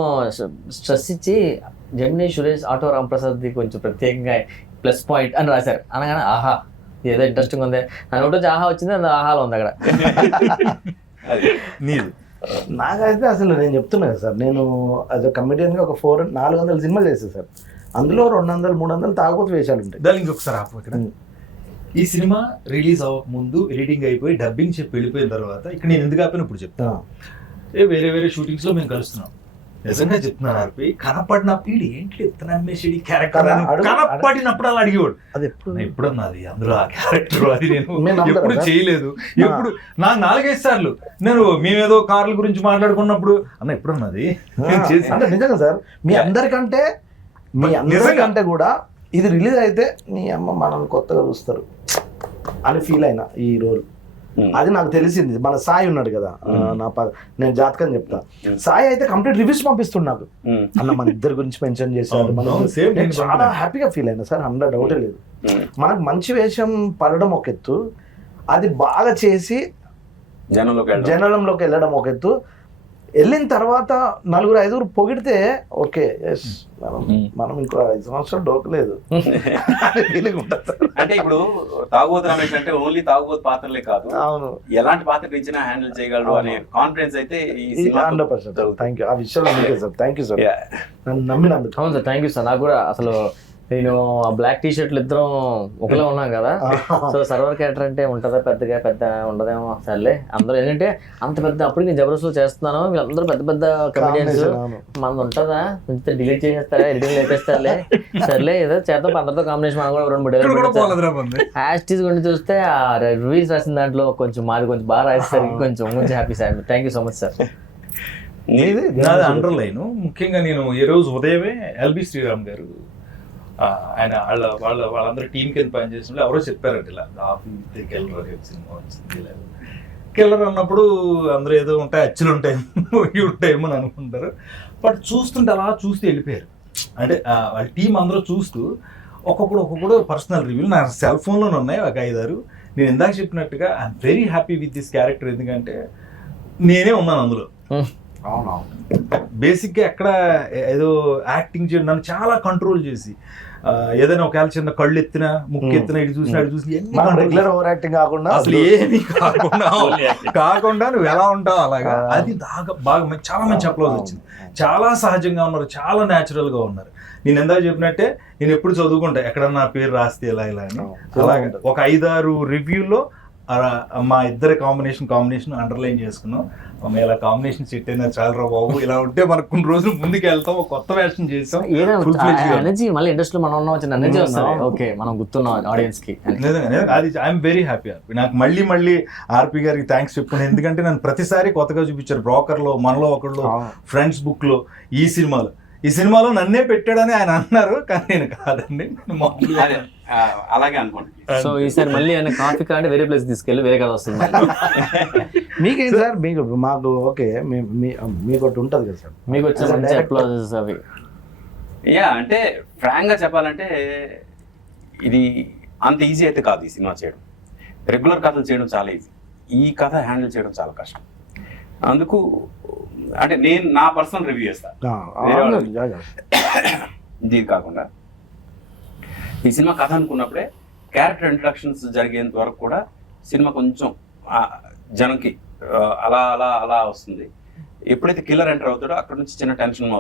స్ట్రెస్ ఇచ్చి జెమినీ సురేష్ ఆటో రామ్ ప్రసాద్ది కొంచెం ప్రత్యేకంగా ప్లస్ పాయింట్ అని రాశారు. అనగానే ఆహా ఏదో ఇంట్రెస్టింగ్ ఉంది అని ఒకటి ఆహా వచ్చింది, అది ఆహాలో ఉంది అక్కడ. నాకైతే అసలు నేను చెప్తున్నా కదా సార్, నేను అది కమిడియన్గా ఒక 400 సినిమాలు చేస్తాను సార్, అందులో 200-300 తాగుబోతు వేషాలు ఉంటాయి. దాని ఇంకొకసారి ఆపు ఇక్కడ. ఈ సినిమా రిలీజ్ అవ్వక ముందు ఎడిటింగ్ అయిపోయి డబ్బింగ్ చెప్పి వెళ్ళిపోయిన తర్వాత ఇక్కడ నేను ఎందుకు ఆపాను ఇప్పుడు చెప్తా. వేరే షూటింగ్స్ లో మేము కలుస్తున్నాం, నిజంగా చెప్తున్నాను ఆర్పి, కనపడిన పీడి ఏంటి చెప్తున్నా అమ్మేసి క్యారెక్టర్ కనపడినప్పుడు అలా అడిగేవాడు, అది ఎప్పుడన్నది అందులో ఆ క్యారెక్టర్, అది నేను ఎప్పుడు చేయలేదు. ఎప్పుడు నాకు 4-5 సార్లు నేను మేమేదో కార్ల గురించి మాట్లాడుకున్నప్పుడు అన్న ఎప్పుడన్నది అంటే నిజంగా సార్, మీ అందరికంటే కూడా ఇది రిలీజ్ అయితే నీ అమ్మ మనల్ని కొత్తగా చూస్తారు అని ఫీల్ అయినా ఈ రోల్ అది నాకు తెలిసింది. మన సాయి ఉన్నాడు కదా, నేను జాతకం చెప్తా, సాయి అయితే కంప్లీట్ రివ్యూస్ పంపిస్తుండు నాకు. అన్న మన ఇద్దరి గురించి మెన్షన్ చేశారు, నేను చాలా హ్యాపీగా ఫీల్ అయినా సార్, 100 డౌటే లేదు. మనకు మంచి వేషం పడడం ఒక ఎత్తు, అది బాగా చేసి జనంలోకి వెళ్ళడం ఒక ఎత్తు, వెళ్ళిన తర్వాత 4-5 పొగిడితే ఓకే, మనం ఇంకో 5 సంవత్సరాలు డోకలేదు ఫీలింగ్ ఉంటుంది. అంటే ఇప్పుడు తాగుబోతు రమేష్ అంటే ఓన్లీ తాగుబోతు పాత్రలే కాదు, అవును, ఎలాంటి పాత్ర ఇచ్చినా హ్యాండిల్ చేయగలడు అనే కాన్ఫిడెన్స్ అయితే 100%. థ్యాంక్ యూ, ఆ విషయంలో సార్ థ్యాంక్ యూ సార్, నన్ను నమ్మినందుకు. అవును సార్, థ్యాంక్ యూ సార్. నాకు కూడా అసలు నేను ఆ బ్లాక్ టీ షర్ట్లు ఇద్దరం ఒకలా ఉన్నాం కదా, సో సర్వర్ క్యారెక్టర్ అంటే ఉంటుందా పెద్ద ఉండదేమో, సర్లే అందరూ ఏంటంటే అంత పెద్ద, అప్పుడు నేను జబర్దస్త్ చేస్తున్నాను, వీళ్ళందరూ పెద్ద కమెడియన్స్, మనది ఉంటుందా కొంచెం డిలీట్ చేసేస్తారా, ఎడిటింగ్ చేసేస్తారులే, సర్లే ఏదో చేద్దాం అందరితో కాంబినేషన్, మనం కూడా 2-3 హ్యాష్ గురించి చూస్తే ఆ రివ్యూస్ రాసిన దాంట్లో కొంచెం మాది కొంచెం బాగా రాసేసరికి కొంచెం happy sir. Thank you so much sir. నాది అండర్లైన్, ముఖ్యంగా నేను ఈ రోజు ఉదయమే ఎల్బి శ్రీరామ్ గారు ఆయన వాళ్ళందరూ టీం కింద పనిచేసినప్పుడు ఎవరో చెప్పారంట, ఇలా కాఫీ కిల్లర్ సినిమా వచ్చింది, కిల్లర్ అన్నప్పుడు అందరూ ఏదో ఉంటాయి, అచ్చులు ఉంటాయేమో ఇవి ఉంటాయేమో అని అనుకుంటారు. బట్ చూస్తుంటే అలా చూస్తూ వెళ్ళిపోయారు. అంటే వాళ్ళ టీం అందరూ చూస్తూ ఒక్కొక్కడు పర్సనల్ రివ్యూలు నా సెల్ ఫోన్లోనే ఉన్నాయి ఒక 5-6. నేను ఇందాక చెప్పినట్టుగా I'm very happy with this character, ఎందుకంటే నేనే ఉన్నాను అందులో. బేసిక్గా ఎక్కడ ఏదో యాక్టింగ్ చేయడం, నన్ను చాలా కంట్రోల్ చేసి, ఏదైనా ఒకవేళ చిన్న కళ్ళు ఎత్తినా ముక్కు ఎత్తినా ఇటు చూసి రెగ్యులర్ ఓవర్ యాక్టింగ్ కాకుండా అసలు ఏమీ కాకుండా నువ్వు ఎలా ఉంటావు అలాగా, అది బాగా చాలా మంచి అప్లోజ్ వచ్చింది. చాలా సహజంగా ఉన్నారు, చాలా న్యాచురల్ గా ఉన్నారు. నేను ఎందాక చెప్పినట్టే నేను ఎప్పుడు చదువుకుంటా ఎక్కడన్నా నా పేరు రాస్తే ఇలా అని. అలాగే ఒక 5-6 రివ్యూలో మా ఇద్దరి కాంబినేషన్ అండర్లైన్ చేసుకున్నాం. ఇలా కాంబినేషన్ సెట్ అయినా చాలా రా బాబు, ఇలా ఉంటే మనకు కొన్ని రోజులు ముందుకు వెళ్తాం, ఒక కొత్త వేషన్ చేస్తాం, ఎనర్జీ మళ్ళీ ఇండస్ట్రీలో మనం ఉన్నాం, వచ్చిన ఎనర్జీ వస్తుంది. ఓకే, మనం గుర్తున్నాం ఆడియన్స్ కి. అది ఐఎమ్ వెరీ హ్యాపీ. నాకు మళ్ళీ ఆర్పి గారికి థ్యాంక్స్ చెప్పుకున్నాను, ఎందుకంటే నన్ను ప్రతిసారి కొత్తగా చూపించారు. బ్రోకర్లో, మనలో ఒకళ్ళు, ఫ్రెండ్స్ బుక్ లో, ఈ సినిమాలో నన్నే పెట్టాడని ఆయన అన్నారు, కానీ నేను కాదండి, అలాగే అనుకోండి. సో ఈసారి మళ్ళీ ఆయన కాఫీ కాంటే వేరే ప్లేస్ తీసుకెళ్ళి వేరే కథ వస్తుంది. మీకేం సార్, మాకు ఓకే, మీకు ఒకటి ఉంటుంది కదా సార్, మీకు వచ్చే మంచి అప్లాజెస్ అవి. అంటే ఫ్రాంక్ గా చెప్పాలంటే ఇది అంత ఈజీ అయితే కాదు ఈ సినిమా చేయడం. రెగ్యులర్ కథలు చేయడం చాలా ఈజీ, ఈ కథ హ్యాండిల్ చేయడం చాలా కష్టం. అందుకు అంటే నేను నా పర్సనల్ రివ్యూ చేస్తాను. ఇది కాకుండా ఈ సినిమా కథ అనుకున్నప్పుడే క్యారెక్టర్ ఇంట్రడక్షన్స్ జరిగేంత వరకు కూడా సినిమా కొంచెం జనంకి అలా అలా అలా వస్తుంది. ఎప్పుడైతే కిల్లర్ ఎంటర్ అవుతాడో అక్కడ నుంచి చిన్న టెన్షన్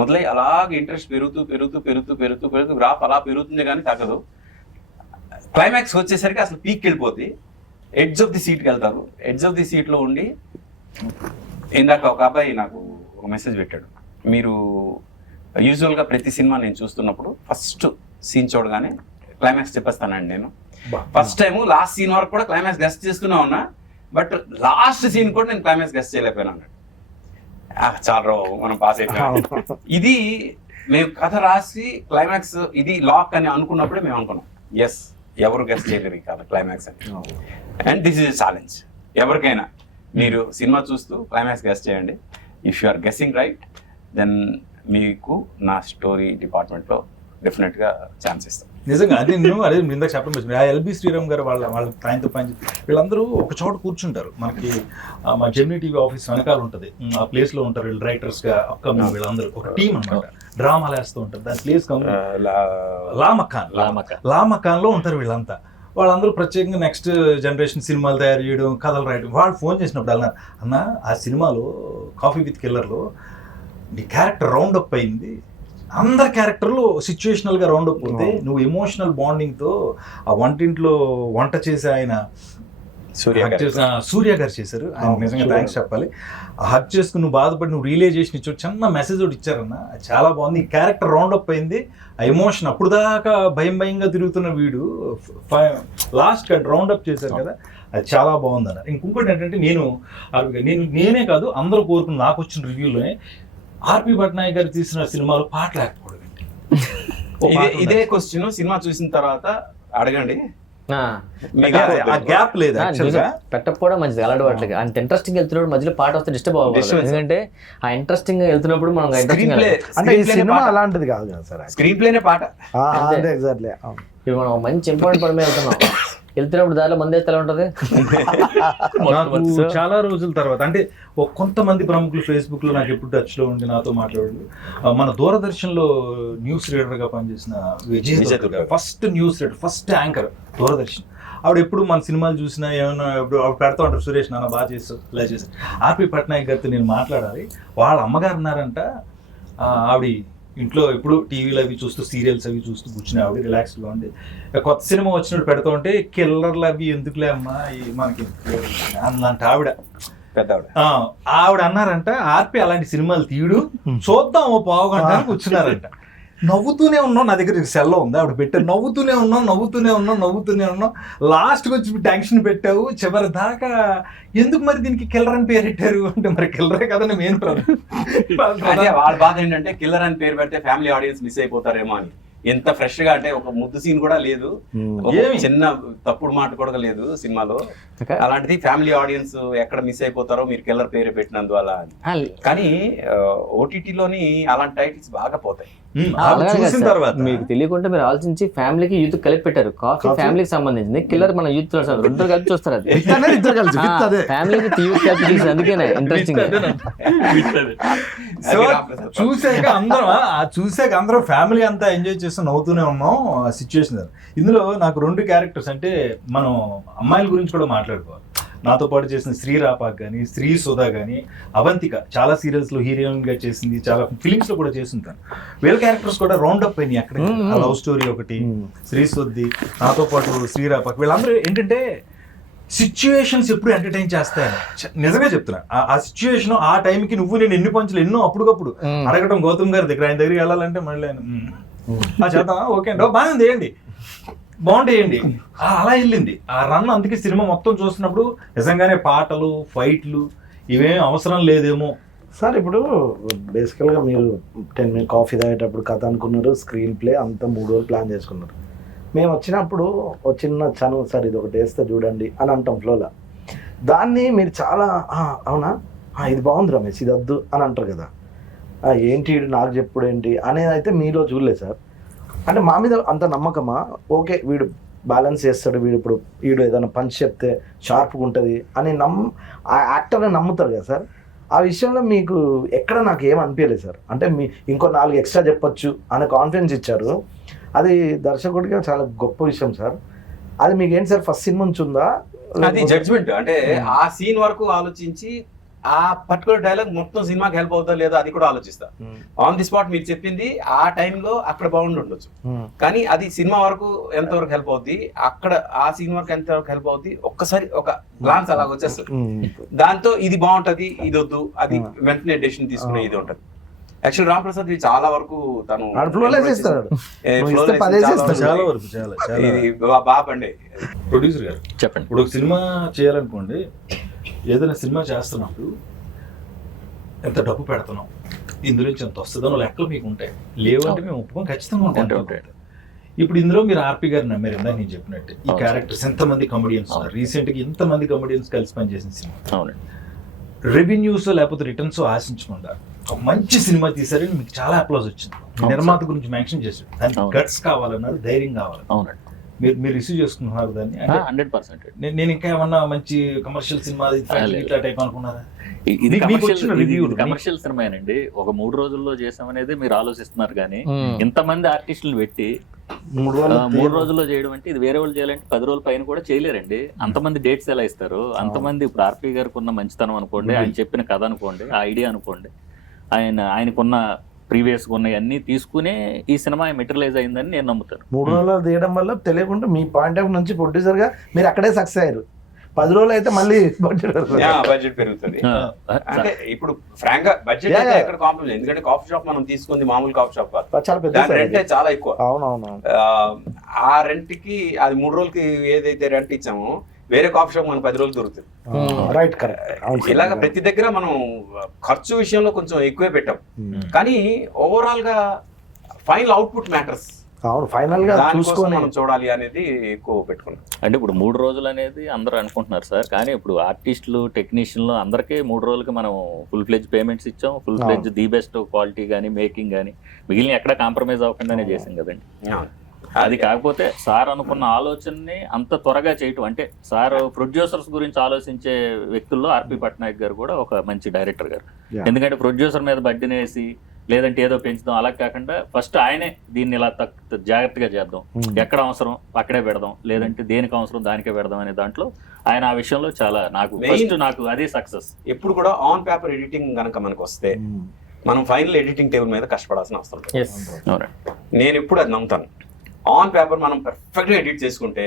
మొదలై అలాగే ఇంట్రెస్ట్ పెరుగుతూ గ్రాఫ్ అలా పెరుగుతుంది కానీ తగ్గదు. క్లైమాక్స్ వచ్చేసరికి అసలు పీక్ వెళ్ళిపోద్ది, ఎడ్జ్ ఆఫ్ ది సీట్కి వెళ్తారు. ఎడ్జ్ ఆఫ్ ది సీట్లో ఉండి ఇందాక ఒక అబ్బాయి నాకు ఒక మెసేజ్ పెట్టాడు, మీరు యూజువల్గా ప్రతి సినిమా నేను చూస్తున్నప్పుడు ఫస్ట్ సీన్ చూడగానే క్లైమాక్స్ చెప్పేస్తానండి. నేను ఫస్ట్ టైం లాస్ట్ సీన్ వరకు కూడా క్లైమాక్స్ గెస్ట్ చేస్తూనే ఉన్నా, బట్ లాస్ట్ సీన్ కూడా నేను క్లైమాక్స్ గెస్ట్ చేయలేకపోయాను అన్నాడు. చాలా మనం పాస్ అయిపోయాం. ఇది మేము కథ రాసి క్లైమాక్స్ ఇది లాక్ అని అనుకున్నప్పుడే మేము అనుకున్నాం, ఎస్ ఎవరు గెస్ట్ చేయలేరు ఈ కథ క్లైమాక్స్ అని. అండ్ దిస్ ఇస్ ఛాలెంజ్ ఎవరికైనా. మీరు సినిమా చూస్తూ క్లైమాక్స్ గెస్ట్ చేయండి. If you are guessing right then మీకు నా స్టోరీ డిపార్ట్మెంట్లో డెఫినెట్గా ఛాన్స్ ఇస్తాం. నిజంగా అదే ఇందాక చెప్పడం వచ్చింది. ఆ ఎల్బి శ్రీరామ్ గారు వాళ్ళ ఆయనతో పని వీళ్ళందరూ ఒక చోట కూర్చుంటారు. మనకి మా జెమినీ టీవీ ఆఫీస్ వెనకాల ఉంటుంది, ఆ ప్లేస్ లో ఉంటారు వీళ్ళు రైటర్స్ గా అప్కమింగ్ వీళ్ళందరూ ఒక టీం అనమాట. డ్రామాలు వేస్తూ ఉంటారు. దాని ప్లేస్ లామకాన్ లో ఉంటారు వీళ్ళంతా. వాళ్ళందరూ ప్రత్యేకంగా నెక్స్ట్ జనరేషన్ సినిమాలు తయారు చేయడం, కథలు రాయడం. వాళ్ళు ఫోన్ చేసినప్పుడు అన్న ఆ సినిమాలో కాఫీ విత్ కిల్లర్లో నీ క్యారెక్టర్ రౌండ్ అప్ అయింది, అందరి క్యారెక్టర్లు సిచ్యువేషనల్గా రౌండ్ అప్ అవుతాయి, నువ్వు ఎమోషనల్ బాండింగ్తో ఆ వంటింట్లో వంట చేసి ఆయన సూర్య గారు చేశారు. ఆయన నిజంగా థ్యాంక్స్ చెప్పాలి. హక్ చేసుకుని నువ్వు బాధపడి నువ్వు రియలైజేషన్ ఇచ్చావు, చిన్న మెసేజ్ ఒకటి ఇచ్చారన్న, చాలా బాగుంది. ఈ క్యారెక్టర్ రౌండ్ అప్ అయింది, ఆ ఎమోషన్ అప్పుడు దాకా భయంగా తిరుగుతున్న వీడు లాస్ట్ రౌండ్ అప్ చేశారు కదా, అది చాలా బాగుంది అన్నారు. ఇంకొకటి ఏంటంటే నేనే కాదు అందరూ కోరుకున్న నాకు వచ్చిన రివ్యూలోనే ఆర్పి పట్నాయక్ గారు తీసిన సినిమాలో పాటలు లేకపోవడం. ఇదే క్వశ్చన్ సినిమా చూసిన తర్వాత అడగండి, ఆ గ్యాప్ లేదు యాక్చువల్ గా. పెట్టకపోవడం మంచిది అలాంటి వాటికి. అంత ఇంట్రెస్టింగ్ వెళ్తున్నప్పుడు మధ్యలో పాట వస్తే డిస్టర్బ్ అవ్వాలి, ఎందుకంటే ఆ ఇంట్రెస్టింగ్ వెళ్తున్నప్పుడు మనం స్క్రీన్ ప్లే అంటే ఈ సినిమా అలాంటిది కాదు కదా సార్. స్క్రీన్ ప్లేనే పాట. అంతే ఎగ్జాక్ట్లీ. ఇప్పుడు మనం మంచి ఇంపార్టెంట్ పని మీద వెళ్తున్నప్పుడు దారిలో మంది ఎలా ఉంటది. నాకు చాలా రోజుల తర్వాత అంటే కొంతమంది ప్రముఖులు ఫేస్బుక్ లో నాకు ఎప్పుడు టచ్ లో ఉండి నాతో మాట్లాడారు. మన దూరదర్శన్ లో న్యూస్ రీడర్ గా పనిచేసిన Vijay, first news reader, first anchor Doordarshan. ఆవిడ ఎప్పుడు మన సినిమాలు చూసినా ఏమైనా ఆవిడ పెడతా ఉంటారు, సురేష్ నాన్న బాగా చేస్తారు ఇలా చేస్తారు. ఆర్పి పట్నాయక్ గారితో నేను మాట్లాడాలి. వాళ్ళ అమ్మగారు ఉన్నారంట, ఆవిడ ఇంట్లో ఎప్పుడు టీవీలు అవి చూస్తూ సీరియల్స్ అవి చూస్తూ కూర్చుని ఆవిడ రిలాక్స్గా ఉంది. కొత్త సినిమా వచ్చినట్టు పెడతా ఉంటే కిల్లర్లు అవి ఎందుకులే అమ్మా మనకి అన్నంట ఆవిడ. ఆవిడ అన్నారంట ఆర్పి అలాంటి సినిమాలు తీయడు, చూద్దాం ఓ పావు గంట కూర్చున్నారంట. నవ్వుతూనే ఉన్నాం, నా దగ్గర సెల్లో ఉంది ఆవిడ పెట్టారు, నవ్వుతూనే ఉన్నాం. లాస్ట్కి వచ్చి టెన్షన్ పెట్టావు చివరి దాకా, ఎందుకు మరి దీనికి కిల్లర్ అని పేరు పెట్టారు అంటే మరి కిల్లరే కదండి మెయిన్ వాళ్ళ బాధ ఏంటంటే కిల్లర్ అని పేరు పెడితే ఫ్యామిలీ ఆడియన్స్ మిస్ అయిపోతారేమో అని. ఎంత ఫ్రెష్ గా అంటే ఒక ముద్దు సీన్ కూడా లేదు, చిన్న తప్పుడు మాట కూడా లేదు సినిమాలో. అలాంటిది ఫ్యామిలీ ఆడియన్స్ ఎక్కడ మిస్ అయిపోతారో మీరు కిల్లర్ పేరు పెట్టినందువల్ల. కానీ ఓటీటీలోని అలాంటి టైటిల్స్ బాగా పోతాయి. చూసిన తర్వాత మీకు తెలియకుండా మీరు ఆలోచించి ఫ్యామిలీకి యూత్ కలిపి పెట్టారు. కాఫీ ఫ్యామిలీకి సంబంధించింది, కిల్లర్ మన యూత్ రెండు కలిపి చూస్తారు. అది ఫ్యామిలీకి యూత్ కలిపి చూసి అందుకేనే ఇంట్రెస్టింగ్. చూసాక అందరం ఫ్యామిలీ అంతా ఎంజాయ్ చేస్తూ నవ్వుతూనే ఉన్నాం ఆ సిచ్యువేషన్. ఇందులో నాకు 2 క్యారెక్టర్స్ అంటే మనం అమ్మాయిల గురించి కూడా మాట్లాడుకోవాలి. నాతో పాటు చేసిన శ్రీ రాపాక్ కానీ, శ్రీ సుధా కానీ, అవంతిక చాలా సీరియల్స్ లో హీరోయిన్ గా చేసింది, చాలా ఫిలిమ్స్ లో కూడా చేస్తుంటాను. వీళ్ళ క్యారెక్టర్స్ కూడా రౌండ్ అప్ అయినాయి అక్కడ. లవ్ స్టోరీ ఒకటి, శ్రీ సుద్ది, నాతో పాటు శ్రీ రాపాక్, వీళ్ళందరూ ఏంటంటే సిచ్యువేషన్స్ ఎప్పుడు ఎంటర్టైన్ చేస్తాయని నిజంగా చెప్తున్నా. ఆ సిచ్యువేషన్ ఆ టైంకి నువ్వు నేను ఎన్ని పంచులు ఎన్నో అప్పటికప్పుడు అడగటం గౌతమ్ గారి దగ్గర, ఆయన దగ్గరికి వెళ్ళాలంటే మళ్ళీ చేద్దామా ఓకే అండి బాగానే ఉంది వేయండి బాగుంటాయండి అలా వెళ్ళింది ఆ రన్. అందుకే సినిమా మొత్తం చూస్తున్నప్పుడు నిజంగానే పాటలు ఫైట్లు ఇవేం అవసరం లేదేమో సార్. ఇప్పుడు బేసికల్గా మీరు 10 minutes కాఫీ తాగేటప్పుడు కథ అనుకున్నారు, స్క్రీన్ ప్లే అంతా 3 రోజులు ప్లాన్ చేసుకున్నారు. మేము వచ్చినప్పుడు ఒక చిన్న చనువు సార్ ఇది ఒకటి వేస్తే చూడండి అని అంటాం ఫ్లోలో. దాన్ని మీరు చాలా అవునా ఇది బాగుంది రమేష్ ఇది వద్దు అని అంటారు కదా. ఏంటి నాకు చెప్పుడు ఏంటి అనేది అయితే మీలో చూడలేదు సార్. అంటే మా మీద అంత నమ్మకమా? ఓకే వీడు బ్యాలెన్స్ చేస్తాడు, వీడు ఏదైనా పంచ్ చెప్తే షార్ప్గా ఉంటుంది అని ఆ యాక్టర్ని నమ్ముతారు కదా సార్. ఆ విషయంలో మీకు ఎక్కడ నాకు ఏం అనిపించలేదు సార్. అంటే ఇంకో 4 ఎక్స్ట్రా చెప్పొచ్చు అనే కాన్ఫిడెన్స్ ఇచ్చారు. అది దర్శకుడిగా చాలా గొప్ప విషయం సార్. అది మీకు ఏంటి సార్ ఫస్ట్ సినిమా నుంచి ఉందా? అది జడ్జ్మెంట్ అంటే ఆ సీన్ వరకు ఆలోచించి ఆ పర్టికులర్ డైలాగ్ మొత్తం సినిమాకి హెల్ప్ అవుతా లేదా అది కూడా ఆలోచిస్తా. ఆన్ ది స్పాట్ మీరు చెప్పింది ఆ టైంలో అక్కడ బాగుండి ఉండొచ్చు, కానీ అది సినిమా వరకు ఎంతవరకు హెల్ప్ అవుద్ది, అక్కడ ఆ సీన్ వరకు ఎంతవరకు హెల్ప్ అవుద్ది, ఒక్కసారి ఒక గ్లాన్స్ అలా వచ్చేస్తుంది. దాంతో ఇది బాగుంటది ఇది వద్దు, అది వెంటనే డెసిషన్ తీసుకునే ఇది ఉంటది. యాక్చువల్ రామ్ ప్రసాద్ చాలా వరకు తను బాబండి ప్రొడ్యూసర్ గారు చెప్పండి. ఇప్పుడు ఒక సినిమా చేయాలనుకోండి, ఏదైనా సినిమా చేస్తున్నప్పుడు ఎంత డబ్బు పెడుతున్నాం, ఇందులో నుంచి ఎంత వస్తుందో లెక్కలు మీకు ఉంటాయి. లేవంటే మేము ఒప్పుకొని ఖచ్చితంగా ఉంటాయి. ఇప్పుడు ఇందులో మీరు ఆర్పి గారు నమ్మారు, ఇందాక నేను చెప్పినట్టు ఈ క్యారెక్టర్స్ ఎంతమంది కమెడియన్స్ ఉన్నారు, రీసెంట్ గా ఇంతమంది కమెడియన్స్ కలిసి పనిచేసిన సినిమా, రెవెన్యూస్ లేకపోతే రిటర్న్స్ ఆశించకుండా ఒక మంచి సినిమా తీసారని మీకు చాలా అప్లాజ్ వచ్చింది. నిర్మాత గురించి మెన్షన్ చేశారు, దానికి గట్స్ కావాలన్నారు, ధైర్యం కావాలి. మీరు రిసీవ్ చేసుకున్నారు దాన్ని? 100%. నేను ఇంకా ఏమన్నా మంచి కమర్షియల్ సినిమా ఇట్లా టైప్ అనుకున్నారా? ఇది కమర్షియల్ సినిమానండి. ఒక 3 రోజుల్లో చేసామనేది మీరు ఆలోచిస్తున్నారు, కానీ ఇంతమంది ఆర్టిస్టులు పెట్టి 3 రోజుల్లో చేయడం అంటే ఇది వేరే వాళ్ళు చేయాలంటే 10 రోజుల పైన కూడా చేయలేరండి. అంతమంది డేట్స్ ఎలా ఇస్తారు? అంతమంది ఇప్పుడు ఆర్పి గారికి ఉన్న మంచితనం అనుకోండి, ఆయన చెప్పిన కథ అనుకోండి, ఆ ఐడియా అనుకోండి, ఆయనకున్న ప్రీవియస్ ఉన్నవన్నీ తీసుకునే ఈ సినిమా మెటీరియలైజ్ అయిందని నేను నమ్ముతాను. 3 రోజులు తీయడం వల్ల తెలియకుండా మీ పాయింట్ ఆఫ్ నుంచి ప్రొడ్యూసర్ గా మీరు అక్కడే సక్సెస్ అయ్యారు. 10 రోజులు అయితే మళ్ళీ బడ్జెట్ పెరుగుతుంది. అంటే ఇప్పుడు ఫ్రాంక్ గా బడ్జెట్ అయితే ఎక్కడ కాంప్రమైజ్, ఎందుకంటే కాఫీ షాప్ మనం తీసుకుంది మామూలు కాఫీ షాప్ కాదు, చాలా పెద్ద రెంట్ చాలా ఎక్కువ. అవునవును. ఆ రెంట్ కి అది 3 రోజులకి ఏదైతే రెంట్ ఇచ్చామో వేరే కాఫీ షాప్ మనం 10 రోజులు దొరుకుతుంది. Right, correct. ఇలాగ ప్రతి దగ్గర మనం ఖర్చు విషయంలో కొంచెం ఎక్కువే పెట్టాం, కానీ ఓవరాల్ గా ఫైనల్ అవుట్పుట్ మ్యాటర్స్. అవును ఫైనల్ గా దానికోసం చూసుకొని మనం చూడాలి అనేది ఎక్కువ పెట్టుకున్నాం. అంటే ఇప్పుడు 3 రోజులు అనేది అందరూ అనుకుంటున్నారు సార్, కానీ ఇప్పుడు ఆర్టిస్టులు టెక్నీషియన్లు అందరికీ 3 రోజులకి మనం ఫుల్ ఫ్లెడ్జ్ పేమెంట్స్ ఇచ్చాం, full fledged the best quality కానీ మేకింగ్ కానీ మిగిలిన ఎక్కడ కాంప్రమైజ్ అవ్వకుండానే చేసాం కదండి. అది కాకపోతే సార్ అనుకున్న ఆలోచనని అంత త్వరగా చేయటం, అంటే సార్ ప్రొడ్యూసర్స్ గురించి ఆలోచించే వ్యక్తుల్లో ఆర్పి పట్నాయక్ గారు కూడా ఒక మంచి డైరెక్టర్ గారు. ఎందుకంటే ప్రొడ్యూసర్ మీద బడ్డీని వేసి లేదంటే ఏదో పెంచుదాం అలా కాకుండా ఫస్ట్ ఆయనే దీన్ని ఇలా జాగ్రత్తగా చేద్దాం, ఎక్కడ అవసరం అక్కడే పెడదాం, లేదంటే దేనికి అవసరం దానికే పెడదాం అనే దాంట్లో ఆయన ఆ విషయంలో చాలా నాకు అదే సక్సెస్. ఎప్పుడు కూడా ఆన్ పేపర్ ఎడిటింగ్ కనుక మనకు వస్తే మనం ఫైనల్ ఎడిటింగ్ టేబుల్ మీద కష్టపడాల్సిన అవసరం లేదు. నేను ఎప్పుడు అది నమ్ముతాను. ఆన్ పేపర్ మనం పర్ఫెక్ట్గా ఎడిట్ చేసుకుంటే,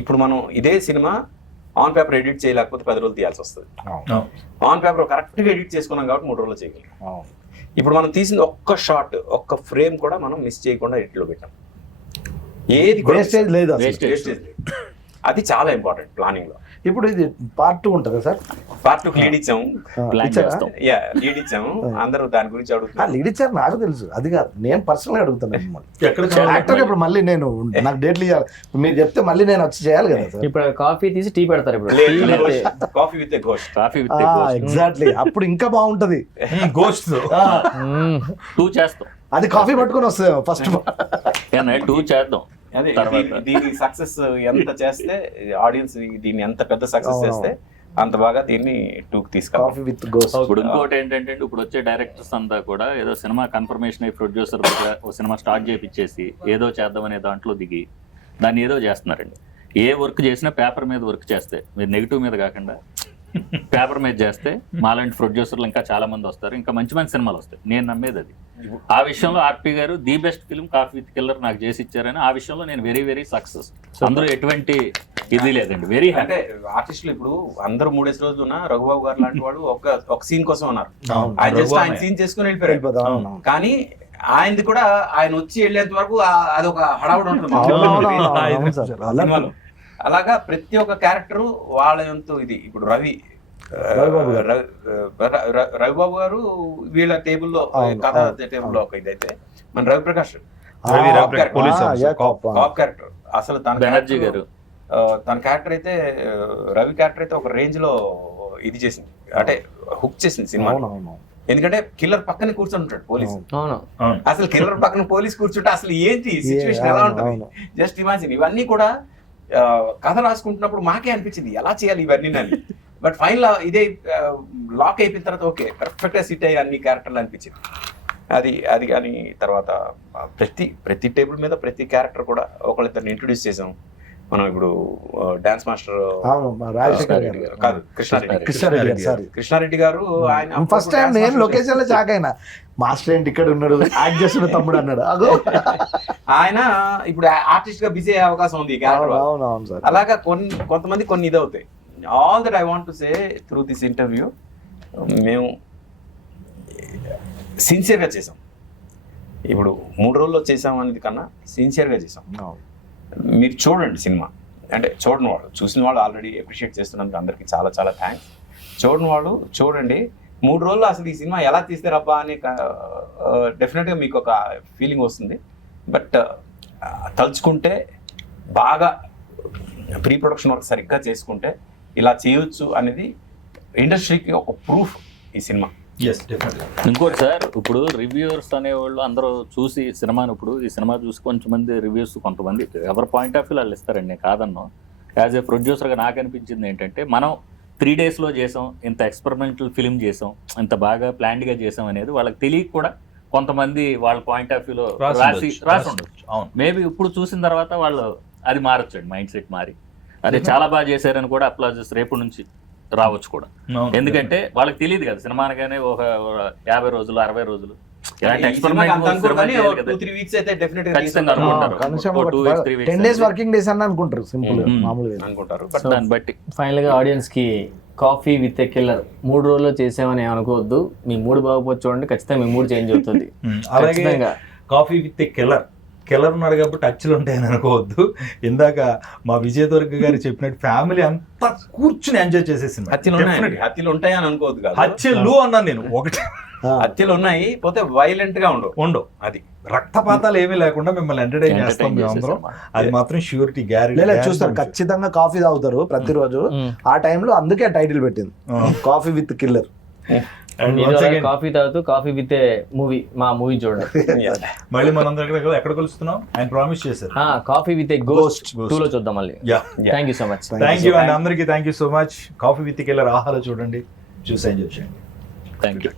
ఇప్పుడు మనం ఇదే సినిమా ఆన్ పేపర్ ఎడిట్ చేయలేకపోతే 10 రోజులు తీయాల్సి వస్తుంది. ఆన్ పేపర్ కరెక్ట్గా ఎడిట్ చేసుకున్నాం కాబట్టి 3 రోజులు చేయగలం. ఇప్పుడు మనం తీసిన ఒక్క షాట్, ఒక్క ఫ్రేమ్ కూడా మనం మిస్ చేయకుండా ఎడిట్లో పెట్టాం. ఏది వేస్టేజ్ లేదు, వేస్టేజ్ లేదు. అది చాలా ఇంపార్టెంట్ ప్లానింగ్ లో. ఇప్పుడు ఇది పార్ట్ 2 ఉంటుందా సార్? పార్ట్ 2 లీడ్ ఇచ్చాము, ప్లాన్ ఇచ్చాము. అందరూ దాని గురించి అడుగుతున్నారు. లీడ్ ఇచ్చారు నాకు తెలుసు, అది కాదు నేను పర్సనల్గా అడుగుతున్నాను. యాక్టర్ ఇప్పుడు మళ్ళీ నేను నాకు డేట్లు ఇవ్వాలి, మీరు చెప్తే మళ్ళీ నేను వచ్చి చేయాలి కదా సార్. ఇప్పుడు కాఫీ తీసి టీ పెడతారు, ఇప్పుడు కాఫీ విత్ గోస్ట్. ఎగ్జాక్ట్లీ, అప్పుడు ఇంకా బాగుంటది. గోస్ట్ 2 చేస్తాం, అది కాఫీ పట్టుకొని వస్తుంది ఫస్ట్ 2 చేద్దాం. అదే దీని సక్సెస్ ఎంత చేస్తే, ఆడియన్స్ దీన్ని ఎంత పెద్ద సక్సెస్ చేస్తే అంత బాగా దీన్ని 2కి తీసుకెళ్ళాలి. Coffee with ghost. ఇప్పుడు ఇంకోటి ఏంటంటే ఇప్పుడు వచ్చే డైరెక్టర్స్ అంతా కూడా ఏదో సినిమా కన్ఫర్మేషన్ అయ్యి ప్రొడ్యూసర్ దగ్గర ఒక సినిమా స్టార్ట్ చేయించేసి ఏదో చేద్దామనే దాంట్లో దిగి దాన్ని ఏదో చేస్తున్నారండి. ఏ వర్క్ చేసినా పేపర్ మీద వర్క్ చేస్తే, మీరు నెగిటివ్ మీద కాకుండా పేపర్ మీద చేస్తే మాలాంటి ప్రొడ్యూసర్లు ఇంకా చాలా మంది వస్తారు, ఇంకా మంచి మంచి సినిమాలు వస్తాయి. నేను నమ్మేది అది. ఆ విషయంలో ఆర్పి గారు the best film coffee with killer నాకు చేసి ఇచ్చారని ఆ విషయంలో నేను వెరీ వెరీ సక్సెస్. అందులో ఎటువంటి ఇది లేదండి, వెరీ హ్యాపీ. అంటే ఆర్టిస్టులు ఇప్పుడు అందరూ 3 రోజులు ఉన్న రఘుబాబు గారు లాంటి వాడు ఒక సీన్ కోసం ఉన్నారు. ఆయన సీన్ చేసుకుని వెళ్ళిపోయారు. కానీ ఆయనది కూడా ఆయన వచ్చి వెళ్ళేంత వరకు అదొక హడావుడు ఉంటుంది. అలాగా ప్రతి ఒక్క క్యారెక్టర్ వాళ్ళ ఎంతో ఇది. ఇప్పుడు రవిబాబు గారు వీళ్ళ టేబుల్లో కథ టేబుల్లో ఒక ఇదైతే, మన రవిప్రకాష్ కాప్ క్యారెక్టర్ అసలు బెనర్జీ గారు తన క్యారెక్టర్ అయితే, రవి క్యారెక్టర్ అయితే ఒక రేంజ్ లో ఇది చేసింది, అంటే హుక్ చేసింది సినిమా. ఎందుకంటే కిల్లర్ పక్కనే కూర్చొని ఉంటాడు పోలీసు. అసలు కిల్లర్ పక్కన పోలీస్ కూర్చుంటే అసలు ఏంటి సిచ్యువేషన్ ఎలా ఉంటుంది జస్ట్ ఇమాజిన్. ఇవన్నీ కూడా కథ రాసుకుంటున్నప్పుడు మాకే అనిపించింది ఎలా చేయాలి ఇవన్నీ అని. బట్ ఫైనల్ ఇదే లాక్ అయిపోయిన తర్వాత ఓకే పర్ఫెక్ట్ గా సిట్ అయ్యి అన్ని క్యారెక్టర్లు అనిపించింది. అది కానీ తర్వాత ప్రతి టేబుల్ మీద ప్రతి క్యారెక్టర్ కూడా ఒకళ్ళిద్దరిని ఇంట్రొడ్యూస్ చేసాం మనం. ఇప్పుడు డాన్స్ మాస్టర్ కాదు కృష్ణారెడ్డి గారు, ఆయన ఫస్ట్ టైం నేను లొకేషన్ లో షాక్ అయినా, మాస్టర్ ఏంటి ఇక్కడ ఉన్నాడు, యాక్ట్ చేస్తున్న తమ్ముడు అన్నాడు. ఆయన ఇప్పుడు ఆర్టిస్ట్ గా బిజీ అయ్యే అవకాశం ఉంది. అలాగా కొంతమంది కొన్ని ఇదవుతాయి. All that I want to say through this interview, మేము సిన్సియర్గా చేసాం. ఇప్పుడు 3 రోజుల్లో చేసాం అనేది కన్నా సిన్సియర్గా చేసాం. మీరు చూడండి సినిమా, అంటే చూడని వాళ్ళు, చూసిన వాళ్ళు ఆల్రెడీ అప్రిషియేట్ చేస్తున్నందుకు అందరికీ చాలా చాలా థ్యాంక్స్. చూడని వాళ్ళు చూడండి. 3 రోజుల్లో అసలు ఈ సినిమా ఎలా తీస్తారబ్బా అని డెఫినెట్గా మీకు ఒక ఫీలింగ్ వస్తుంది. బట్ తలుచుకుంటే బాగా ప్రీ ప్రొడక్షన్ వర్క్ సరిగ్గా చేసుకుంటే ఇలా చేయొచ్చు అనేది ఇండస్ట్రీకి ఒక ప్రూఫ్ ఈ సినిమా. ఇంకోటి సార్, ఇప్పుడు రివ్యూవర్స్ అనేవాళ్ళు అందరూ చూసి సినిమాను, ఇప్పుడు ఈ సినిమా చూసి కొంతమంది రివ్యూస్, కొంతమంది ఎవరి పాయింట్ ఆఫ్ వ్యూ వాళ్ళు ఇస్తారండి, నేను కాదన్నా. యాజ్ ఏ ప్రొడ్యూసర్గా నాకు అనిపించింది ఏంటంటే, మనం 3 daysలో చేసాం, ఇంత ఎక్స్పెరిమెంటల్ ఫిల్మ్ చేసాం, ఇంత బాగా ప్లాన్డ్గా చేసాం అనేది వాళ్ళకి తెలియక కూడా కొంతమంది వాళ్ళ పాయింట్ ఆఫ్ వ్యూలో రాసి ఉండొచ్చు. మేబీ ఇప్పుడు చూసిన తర్వాత వాళ్ళు అది మారొచ్చండి, మైండ్ సెట్ మారి అదే చాలా బాగా చేశారని కూడా అప్లాజెస్ రేపు నుంచి రావచ్చు కూడా. ఎందుకంటే వాళ్ళకి తెలియదు కదా సినిమా అనగానే ఒక 50 రోజులు 60 రోజులు ఇలాంటి ఎక్స్పెరిమెంట్ అనుకుంటారు. దాన్ని బట్టి ఫైనల్ గా ఆడియన్స్ కి కాఫీ విత్ ఎ కిల్లర్ 3 రోజుల్లో చేసామని అనుకోవద్దు. మీ మూడు బాగుపోతే చూడండి, ఖచ్చితంగా మీ మూడు చేంజ్ అవుతుంది. అలాగే కాఫీ విత్ ఎ కిల్లర్ ఉన్నాడు కాబట్టి హత్యలు ఉంటాయని అనుకోవద్దు. ఇందాక మా విజయ్ దుర్గ గారు చెప్పినట్టు ఫ్యామిలీ అంతా కూర్చుని ఎంజాయ్ చేసేసింది. హత్యలు ఉంటాయని అనుకోవద్దు, హత్యలు అన్నాను నేను. ఒకటి హత్యలు ఉన్నాయి, పోతే వైలెంట్ గా ఉండవు. ఉండవు. అది రక్తపాతాలు ఏమీ లేకుండా మిమ్మల్ని ఎంటర్టైన్ చేస్తాం మేము అందరం. అది మాత్రం ష్యూరిటీ లేదు చూస్తారు, ఖచ్చితంగా కాఫీ తాగుతారు ప్రతిరోజు. ఆ టైంలో అందుకే టైటిల్ పెట్టింది కాఫీ విత్ కిల్లర్. కాఫీ తాగుతూ కాఫీ విత్ మూవీ, మా మూవీ చూడండి. మళ్ళీ మనం ఎక్కడ కలుస్తున్నాం ఆయన ప్రామిస్ చేశారు. కాఫీ విత్ గోస్ట్ 2 లో చూద్దాం మళ్ళీ. Thank you so much. Thank you అండి అందరికీ. Thank you so much. Coffee with killer ఆహాలో చూడండి, చూసి ఎంజాయ్ చేయండి. Thank you.